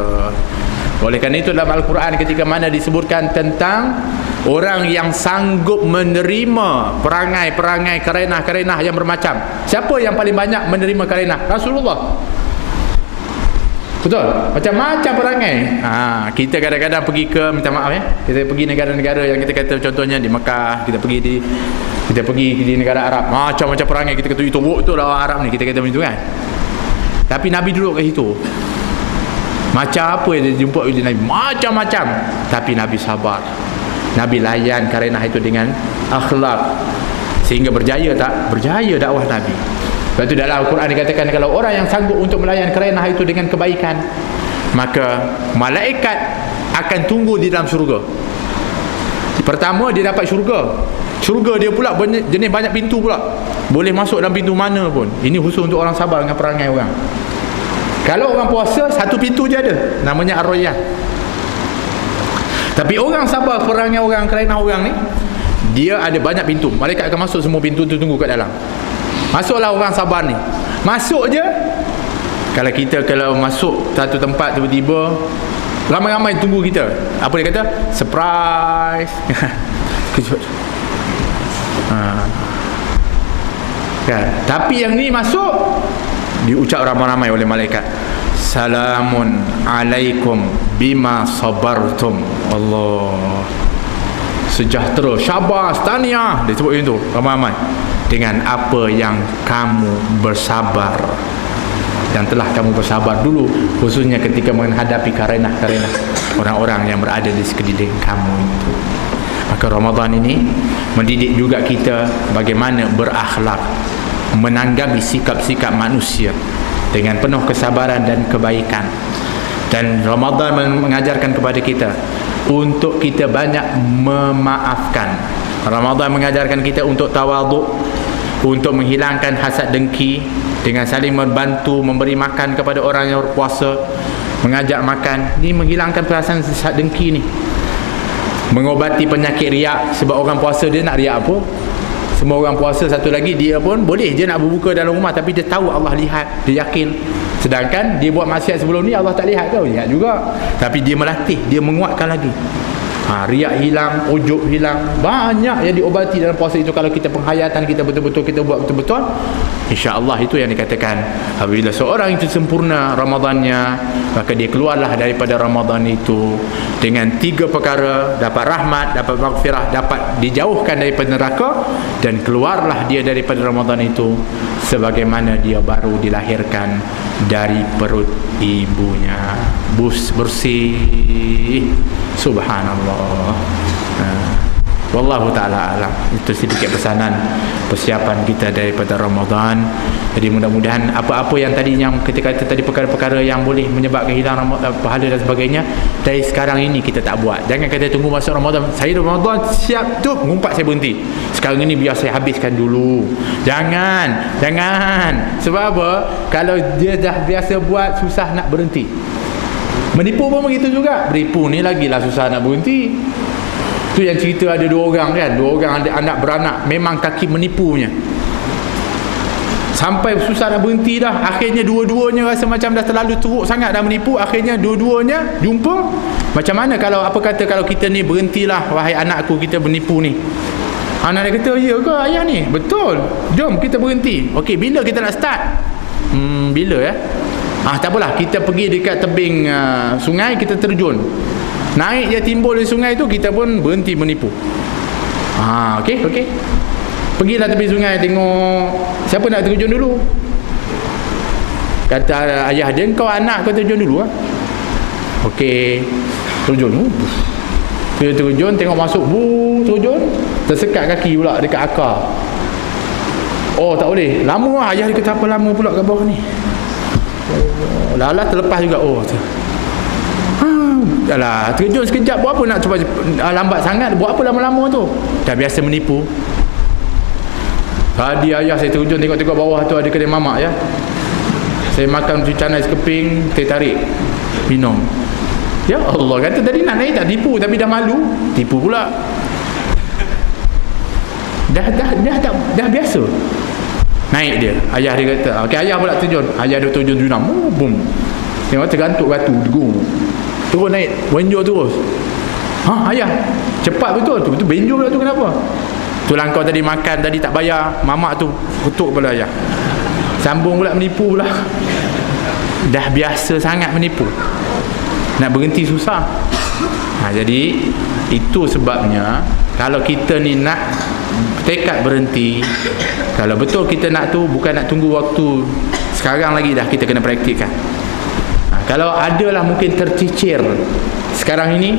Oleh kerana itu dalam Al-Quran ketika mana disebutkan tentang orang yang sanggup menerima perangai-perangai karenah-karenah yang bermacam. Siapa yang paling banyak menerima karenah? Rasulullah. Betul? Macam-macam perangai. Kita kadang-kadang pergi ke, minta maaf ya, kita pergi negara-negara yang kita kata contohnya di Mekah, kita pergi di negara Arab, macam-macam perangai. Kita kata itu betul lah orang Arab ni, kita kata macam tu kan. Tapi Nabi duduk kat situ, macam apa yang dia jumpa oleh Nabi, macam-macam, tapi Nabi sabar. Nabi layan karenah itu dengan akhlak, sehingga berjaya tak? Berjaya dakwah Nabi. Sebab itu dalam Al-Quran dikatakan, kalau orang yang sanggup untuk melayan karenah itu dengan kebaikan, maka malaikat akan tunggu di dalam syurga. Pertama dia dapat syurga. Syurga dia pula jenis banyak pintu pula, boleh masuk dalam pintu mana pun. Ini khusus untuk orang sabar dengan perangai orang. Kalau orang puasa, satu pintu je ada, namanya Ar-Rayyan. Tapi orang sabar perangai orang, karenah orang ni, dia ada banyak pintu. Malaikat akan masuk semua pintu tu, tunggu kat dalam. Masuklah orang sabar ni, masuk je. Kalau masuk satu tempat, tiba-tiba ramai-ramai tunggu kita. Apa dia kata? Surprise. Kejut. Kan? Tapi yang ni masuk, diucap ramai-ramai oleh malaikat, salamun alaikum bima sabartum. Allah, sejahtera, syabas, tahniah, dia sebut macam tu ramai-ramai, dengan apa yang kamu bersabar, yang telah kamu bersabar dulu, khususnya ketika menghadapi karenah-karenah orang-orang yang berada di sekeliling kamu itu. Maka Ramadan ini mendidik juga kita bagaimana berakhlak, menanggapi sikap-sikap manusia dengan penuh kesabaran dan kebaikan. Dan Ramadan mengajarkan kepada kita untuk kita banyak memaafkan. Ramadan mengajarkan kita untuk tawaduk, untuk menghilangkan hasad dengki dengan saling membantu, memberi makan kepada orang yang berpuasa, mengajak makan. Ini menghilangkan perasaan hasad dengki ni, mengobati penyakit riak. Sebab orang puasa dia nak riak apa? Semua orang puasa, satu lagi, dia pun boleh je nak berbuka dalam rumah, tapi dia tahu Allah lihat, dia yakin. Sedangkan dia buat maksiat sebelum ni, Allah tak lihat, tahu lihat juga, tapi dia melatih, dia menguatkan lagi. Riak hilang, ujub hilang, banyak yang diobati dalam puasa itu. Kalau kita penghayatan kita betul-betul, kita buat betul-betul, insya-Allah itu yang dikatakan, apabila seorang itu sempurna Ramadannya, maka dia keluarlah daripada Ramadan itu dengan 3 perkara: dapat rahmat, dapat maghfirah, dapat dijauhkan daripada neraka, dan keluarlah dia daripada Ramadan itu sebagaimana dia baru dilahirkan dari perut ibunya, bersih. Subhanallah. Wallahu ta'ala alam. Itu sedikit pesanan persiapan kita daripada Ramadan. Jadi mudah-mudahan apa-apa yang tadi, yang kita kata tadi, perkara-perkara yang boleh menyebabkan hilang pahala dan sebagainya, dari sekarang ini kita tak buat. Jangan kata tunggu masuk Ramadan, saya Ramadan siap tu, ngumpat saya berhenti. Sekarang ini biar saya habiskan dulu. Jangan. Sebab apa? Kalau dia dah biasa buat, susah nak berhenti. Menipu pun begitu juga. Menipu ni lagilah susah nak berhenti. Tu yang cerita ada 2 orang kan, 2 orang ada anak beranak, memang kaki menipunya, sampai susah nak berhenti dah. Akhirnya dua-duanya rasa macam dah terlalu teruk sangat dah menipu. Akhirnya dua-duanya jumpa. Macam mana kalau kalau kita ni berhentilah, wahai anakku, kita menipu ni. Anak dia kata, ya ke ayah ni? Betul, jom kita berhenti. Okey, bila kita nak start? Bila ya? Tak apalah, kita pergi dekat tebing sungai, kita terjun. Naik je timbul di sungai tu, kita pun berhenti menipu. Okey. Pergilah tepi sungai, tengok siapa nak terjun dulu. Kata ayah dia, kau anak kau terjun dulu ah. Okey, terjun. Dia terjun, tengok masuk, terjun, tersekat kaki pula dekat akar. Oh, tak boleh. Lama lah. Ayah dia kata, apa lama pula kat bawah ni? Lala terlepas juga. Alah, terjun sekejap, buat apa nak cuba lambat sangat? Buat apa lama-lama tu? Dah biasa menipu. Tadi ayah saya terjun, tengok-tengok bawah tu ada kedai mamak ya. Saya makan canai sekeping, teh tarik, minum. Ya Allah, kata tadi nak naik tak tipu, tapi dah malu, tipu pula. Dah biasa. Naik dia. Ayah dia kata, okey, ayah pula terjun. Ayah dia terjun junam. Boom. Tengok tergantuk batu, go. Turun naik, benjol terus. Ayah, cepat betul tu. Betul benjol pula tu, kenapa? Itulah kau tadi makan, tadi tak bayar. Mamak tu kutuk kepala ayah. Sambung pula menipu pula. dah biasa sangat menipu, nak berhenti susah. Jadi itu sebabnya kalau kita ni nak tekad berhenti, kalau betul kita nak tu, bukan nak tunggu waktu sekarang lagi dah, kita kena praktikkan. Kalau adalah mungkin tercicir sekarang ini,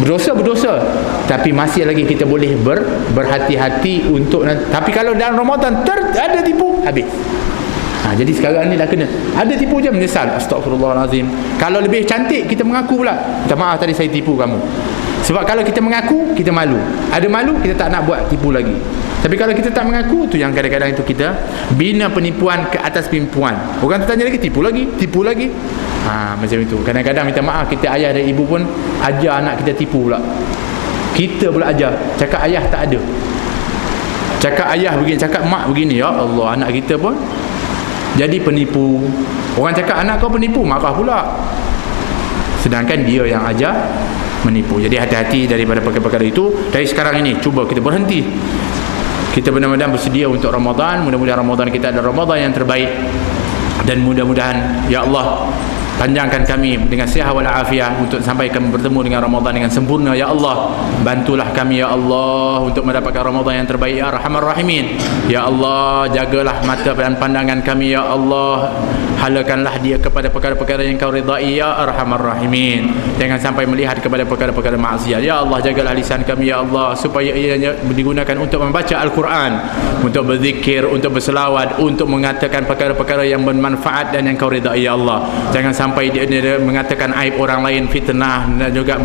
berdosa, tapi masih lagi kita boleh berhati-hati untuk tapi kalau dalam Ramadan ada tipu, habis. Jadi sekarang ni dah kena, ada tipu je menyesal, astagfirullahalazim. Kalau lebih cantik kita mengaku pula, minta maaf tadi saya tipu kamu. Sebab kalau kita mengaku, kita malu. Ada malu, kita tak nak buat tipu lagi. Tapi kalau kita tak mengaku, tu yang kadang-kadang itu kita bina penipuan ke atas penipuan. Orang tu tanya lagi, tipu lagi. Macam itu. Kadang-kadang minta maaf, kita ayah dan ibu pun ajar anak kita tipu pula. Kita pula ajar, cakap ayah tak ada, cakap ayah begini, cakap mak begini. Ya Allah, anak kita pun jadi penipu. Orang cakap anak kau penipu, marah pula, sedangkan dia yang ajar menipu. Jadi hati-hati daripada perkara-perkara itu. Dari sekarang ini cuba kita berhenti. Kita benar-benar bersedia untuk Ramadan. Mudah-mudahan Ramadan kita adalah Ramadan yang terbaik, dan mudah-mudahan ya Allah panjangkan kami dengan sihat wal afiah untuk sampai kami bertemu dengan Ramadan dengan sempurna. Ya Allah, bantulah kami ya Allah untuk mendapatkan Ramadan yang terbaik ya Arhamar Rahimin. Ya Allah, jagalah mata dan pandangan kami ya Allah, halakanlah dia kepada perkara-perkara yang kau ridai ya Arhamar Rahimin. Jangan sampai melihat kepada perkara-perkara maksiat. Ya Allah, jagalah lisan kami ya Allah, supaya ia digunakan untuk membaca Al-Quran, untuk berzikir, untuk berselawat, untuk mengatakan perkara-perkara yang bermanfaat dan yang kau ridai ya Allah. Jangan sampai dia mengatakan aib orang lain, fitnah, dan juga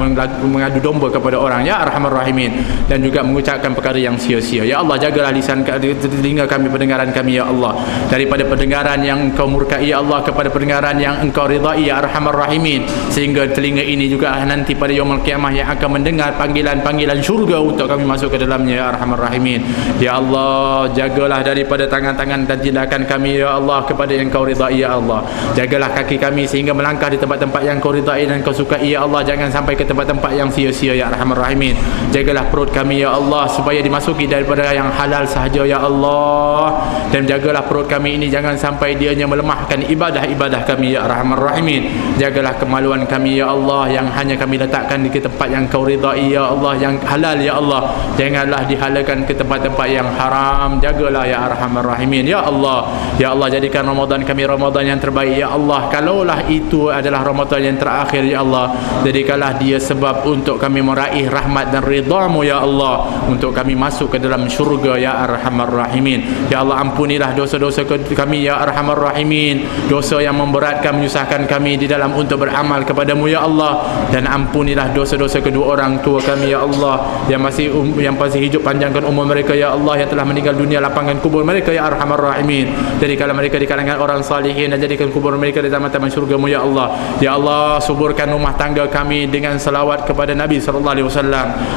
mengadu domba kepada orang ya Arhamar Rahimin, dan juga mengucapkan perkara yang sia-sia. Ya Allah, jagalah lisan, telinga kami, pendengaran kami ya Allah, daripada pendengaran yang engkau murkai ya Allah kepada pendengaran yang engkau ridai ya Arhamar Rahimin, sehingga telinga ini juga nanti pada yaumul qiyamah yang akan mendengar panggilan-panggilan syurga untuk kami masuk ke dalamnya ya Arhamar Rahimin. Ya Allah, jagalah daripada tangan-tangan dan tindakan kami ya Allah kepada yang kau ridai ya Allah. Jagalah kaki kami sehingga melangkah di tempat-tempat yang kau ridai dan kau sukai ya Allah. Jangan sampai ke tempat-tempat yang sia-sia ya Arhamar Rahimin. Jagalah perut kami ya Allah supaya dimasuki daripada yang halal sahaja ya Allah, dan jagalah perut kami ini jangan sampai dianya melemahkan ibadah-ibadah kami ya Arhamar Rahimin. Jagalah kemaluan kami ya Allah yang hanya kami letakkan di tempat yang kau ridai ya Allah, yang halal ya Allah. Janganlah dihalalkan ke tempat-tempat yang haram. Jagalah ya Arhamar Rahimin ya Allah. Ya Allah, jadikan Ramadan kami Ramadan yang terbaik ya Allah. Kalaulah itu adalah Ramadan yang terakhir ya Allah, jadikanlah dia sebab untuk kami meraih rahmat dan ridha-Mu ya Allah, untuk kami masuk ke dalam syurga ya Arhamar Rahimin. Ya Allah, ampunilah dosa-dosa kami ya Arhamar Rahimin, dosa yang memberatkan, menyusahkan kami di dalam untuk beramal kepadamu ya Allah, dan ampunilah dosa-dosa kedua orang tua kami ya Allah yang masih hidup, panjangkan umur mereka ya Allah, yang telah meninggal dunia, lapangkan kubur mereka ya Arhamar Rahimin. Jadikanlah mereka di kalangan orang salihin, dan jadikan kubur mereka di taman-taman syurga-Mu ya Allah. Ya Allah, suburkan rumah tangga kami dengan salawat kepada Nabi SAW,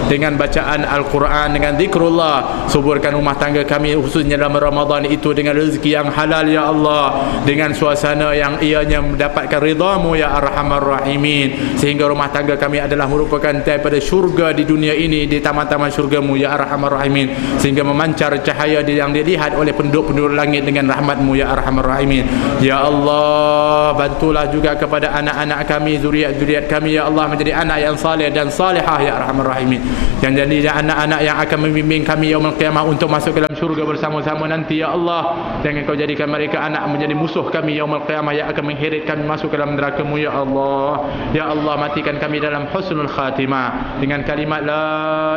dengan bacaan Al-Quran, dengan zikrullah. Suburkan rumah tangga kami khususnya dalam Ramadan itu dengan rezeki yang halal ya Allah, dengan suasana yang ianya mendapatkan ridha-Mu ya Arhamar Rahimin, sehingga rumah tangga kami adalah merupakan daripada syurga di dunia ini, di taman-taman syurga-Mu ya Arhamar Rahimin, sehingga memancar cahaya yang dilihat oleh penduduk-penduduk langit dengan rahmat-Mu ya Arhamar Rahimin. Ya Allah, bantulah juga kepada anak-anak kami, zuriat-zuriat kami ya Allah, menjadi anak yang saleh dan salihah ya Arhamar Rahimin, yang jadi anak-anak yang akan membimbing kami yaumul qiyamah untuk masuk ke dalam syurga bersama-sama nanti ya Allah. Jangan kau jadikan mereka anak menjadi musuh kami yaumul qiyamah yang akan mengheret kami masuk ke dalam neraka-Mu ya Allah. Ya Allah, matikan kami dalam husnul khatimah dengan kalimat la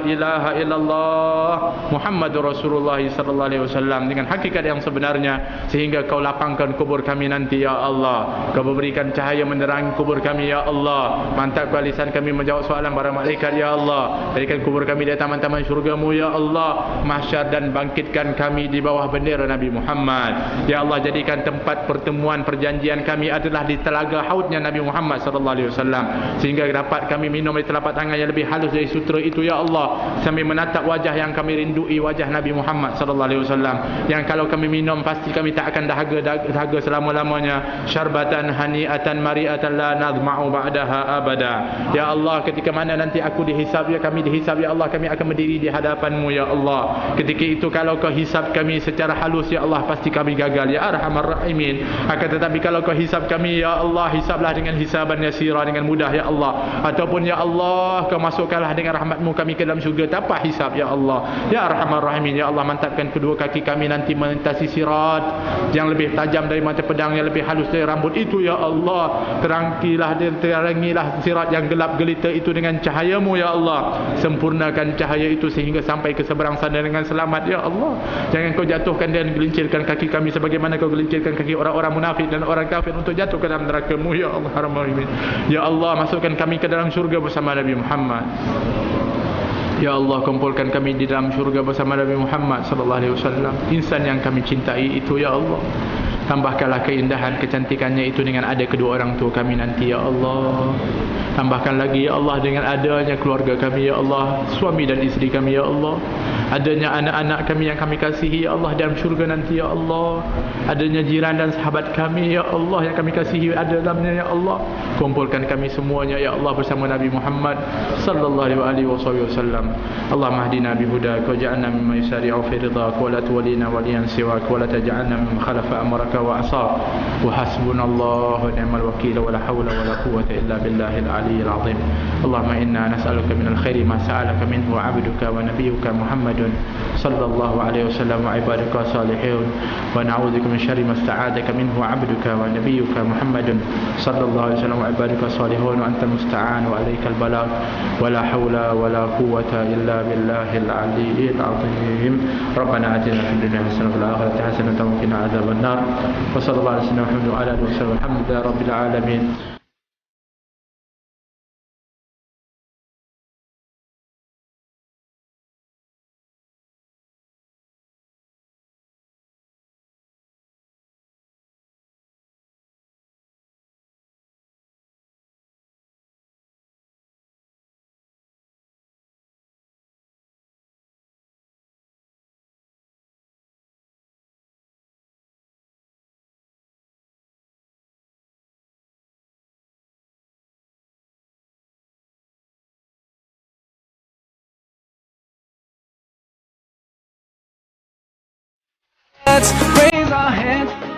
ilaha illallah Muhammadur Rasulullah sallallahu alaihi wasallam, dengan hakikat yang sebenarnya, sehingga kau lapangkan kubur kami nanti ya Allah. Kau berikan cahaya menerangi kubur kami ya Allah. Mantapkan lisan kami menjawab soalan para malaikat ya Allah. Jadikan kubur kami di taman-taman syurga-Mu ya Allah. Mahsyar dan bangkitkan kami di bawah bendera Nabi Muhammad. Ya Allah, jadikan tempat pertemuan perjanjian kami adalah di telaga haudnya Nabi Muhammad sallallahu alaihi wasallam, sehingga dapat kami minum dari telapak tangan yang lebih halus dari sutera itu ya Allah, sambil menatap wajah yang kami rindui, wajah Nabi Muhammad sallallahu alaihi wasallam, yang kalau kami minum pasti kami tak akan dahaga selama-lamanya. Syarbatan hani'atan mari'atan la nadma'u ba'daha abada. Ya Allah, ketika mana nanti aku dihisab ya, kami dihisab ya Allah, kami akan berdiri di hadapan-Mu ya Allah. Ketika itu kalau kau hisab kami secara halus ya Allah, pasti kami gagal ya Arhamar Rahimin. Akan Akan tetapi kalau kau hisab kami ya Allah, hisablah dengan hisaban yasira, dengan mudah ya Allah. Ataupun ya Allah, kau masukkanlah dengan rahmatmu kami ke dalam syurga tanpa hisab ya Allah. Ya Arhamar Rahimin, ya Allah, mantapkan kedua kaki kami nanti melintasi sirat yang lebih tajam dari mata pedang, yang lebih halus dari rambut itu ya Allah. Terangilah sirat yang gelap gelita itu dengan cahayamu ya Allah. Sempurnakan cahaya itu sehingga sampai ke seberang sana dengan selamat ya Allah. Jangan kau jatuhkan dan gelincirkan kaki kami sebagaimana kau gelincirkan kaki orang-orang munafik dan orang kafir untuk jatuh ke dalam neraka-Mu ya Allah. Ya Allah, masukkan kami ke dalam syurga bersama Nabi Muhammad. Ya Allah, kumpulkan kami di dalam syurga bersama Nabi Muhammad sallallahu alaihi wasallam, insan yang kami cintai itu ya Allah. Tambahkanlah keindahan kecantikannya itu dengan ada kedua orang tua kami nanti ya Allah. Tambahkan lagi ya Allah dengan adanya keluarga kami ya Allah, suami dan isteri kami ya Allah. Adanya anak-anak kami yang kami kasihi ya Allah dalam syurga nanti ya Allah. Adanya jiran dan sahabat kami ya Allah yang kami kasihi ada dalamnya ya Allah. Kumpulkan kami semuanya ya Allah bersama Nabi Muhammad sallallahu alaihi wasallam. Allahumma hdina bihudaka waj'alna mimman yusari'u fi ridhaka wa la tuwallina waliyan siwaka wa la taj'alna mimman khalafa amraka wa asaq. Wa hasbunallahu wa ni'mal wakeel wa la hawla wa la quwwata illa billahil aliyyil azim. Allahumma inna nas'aluka minal khairi ma sa'alaka minhu 'abduka wa nabiyyuka Muhammad sallallahu alaihi wasallam wa ibadaka salihun, wa na'udzubika min syarri ma sta'adzaka minhu 'abduka wa nabiyyuka Muhammadun sallallahu alaihi wasallam wa ibadaka salihun, wa antal musta'an wa alaikal balagh wa la haula wa la quwwata illa billahil aliyyil azim. Rabbana atina fid dunya hasanatan wa fil akhirati hasanatan wa qina adzaban nar. Wa sallallahu alaihi wasallam wa ala alihi wasallam. Alhamdulillahi rabbil alamin. Let's raise our hands.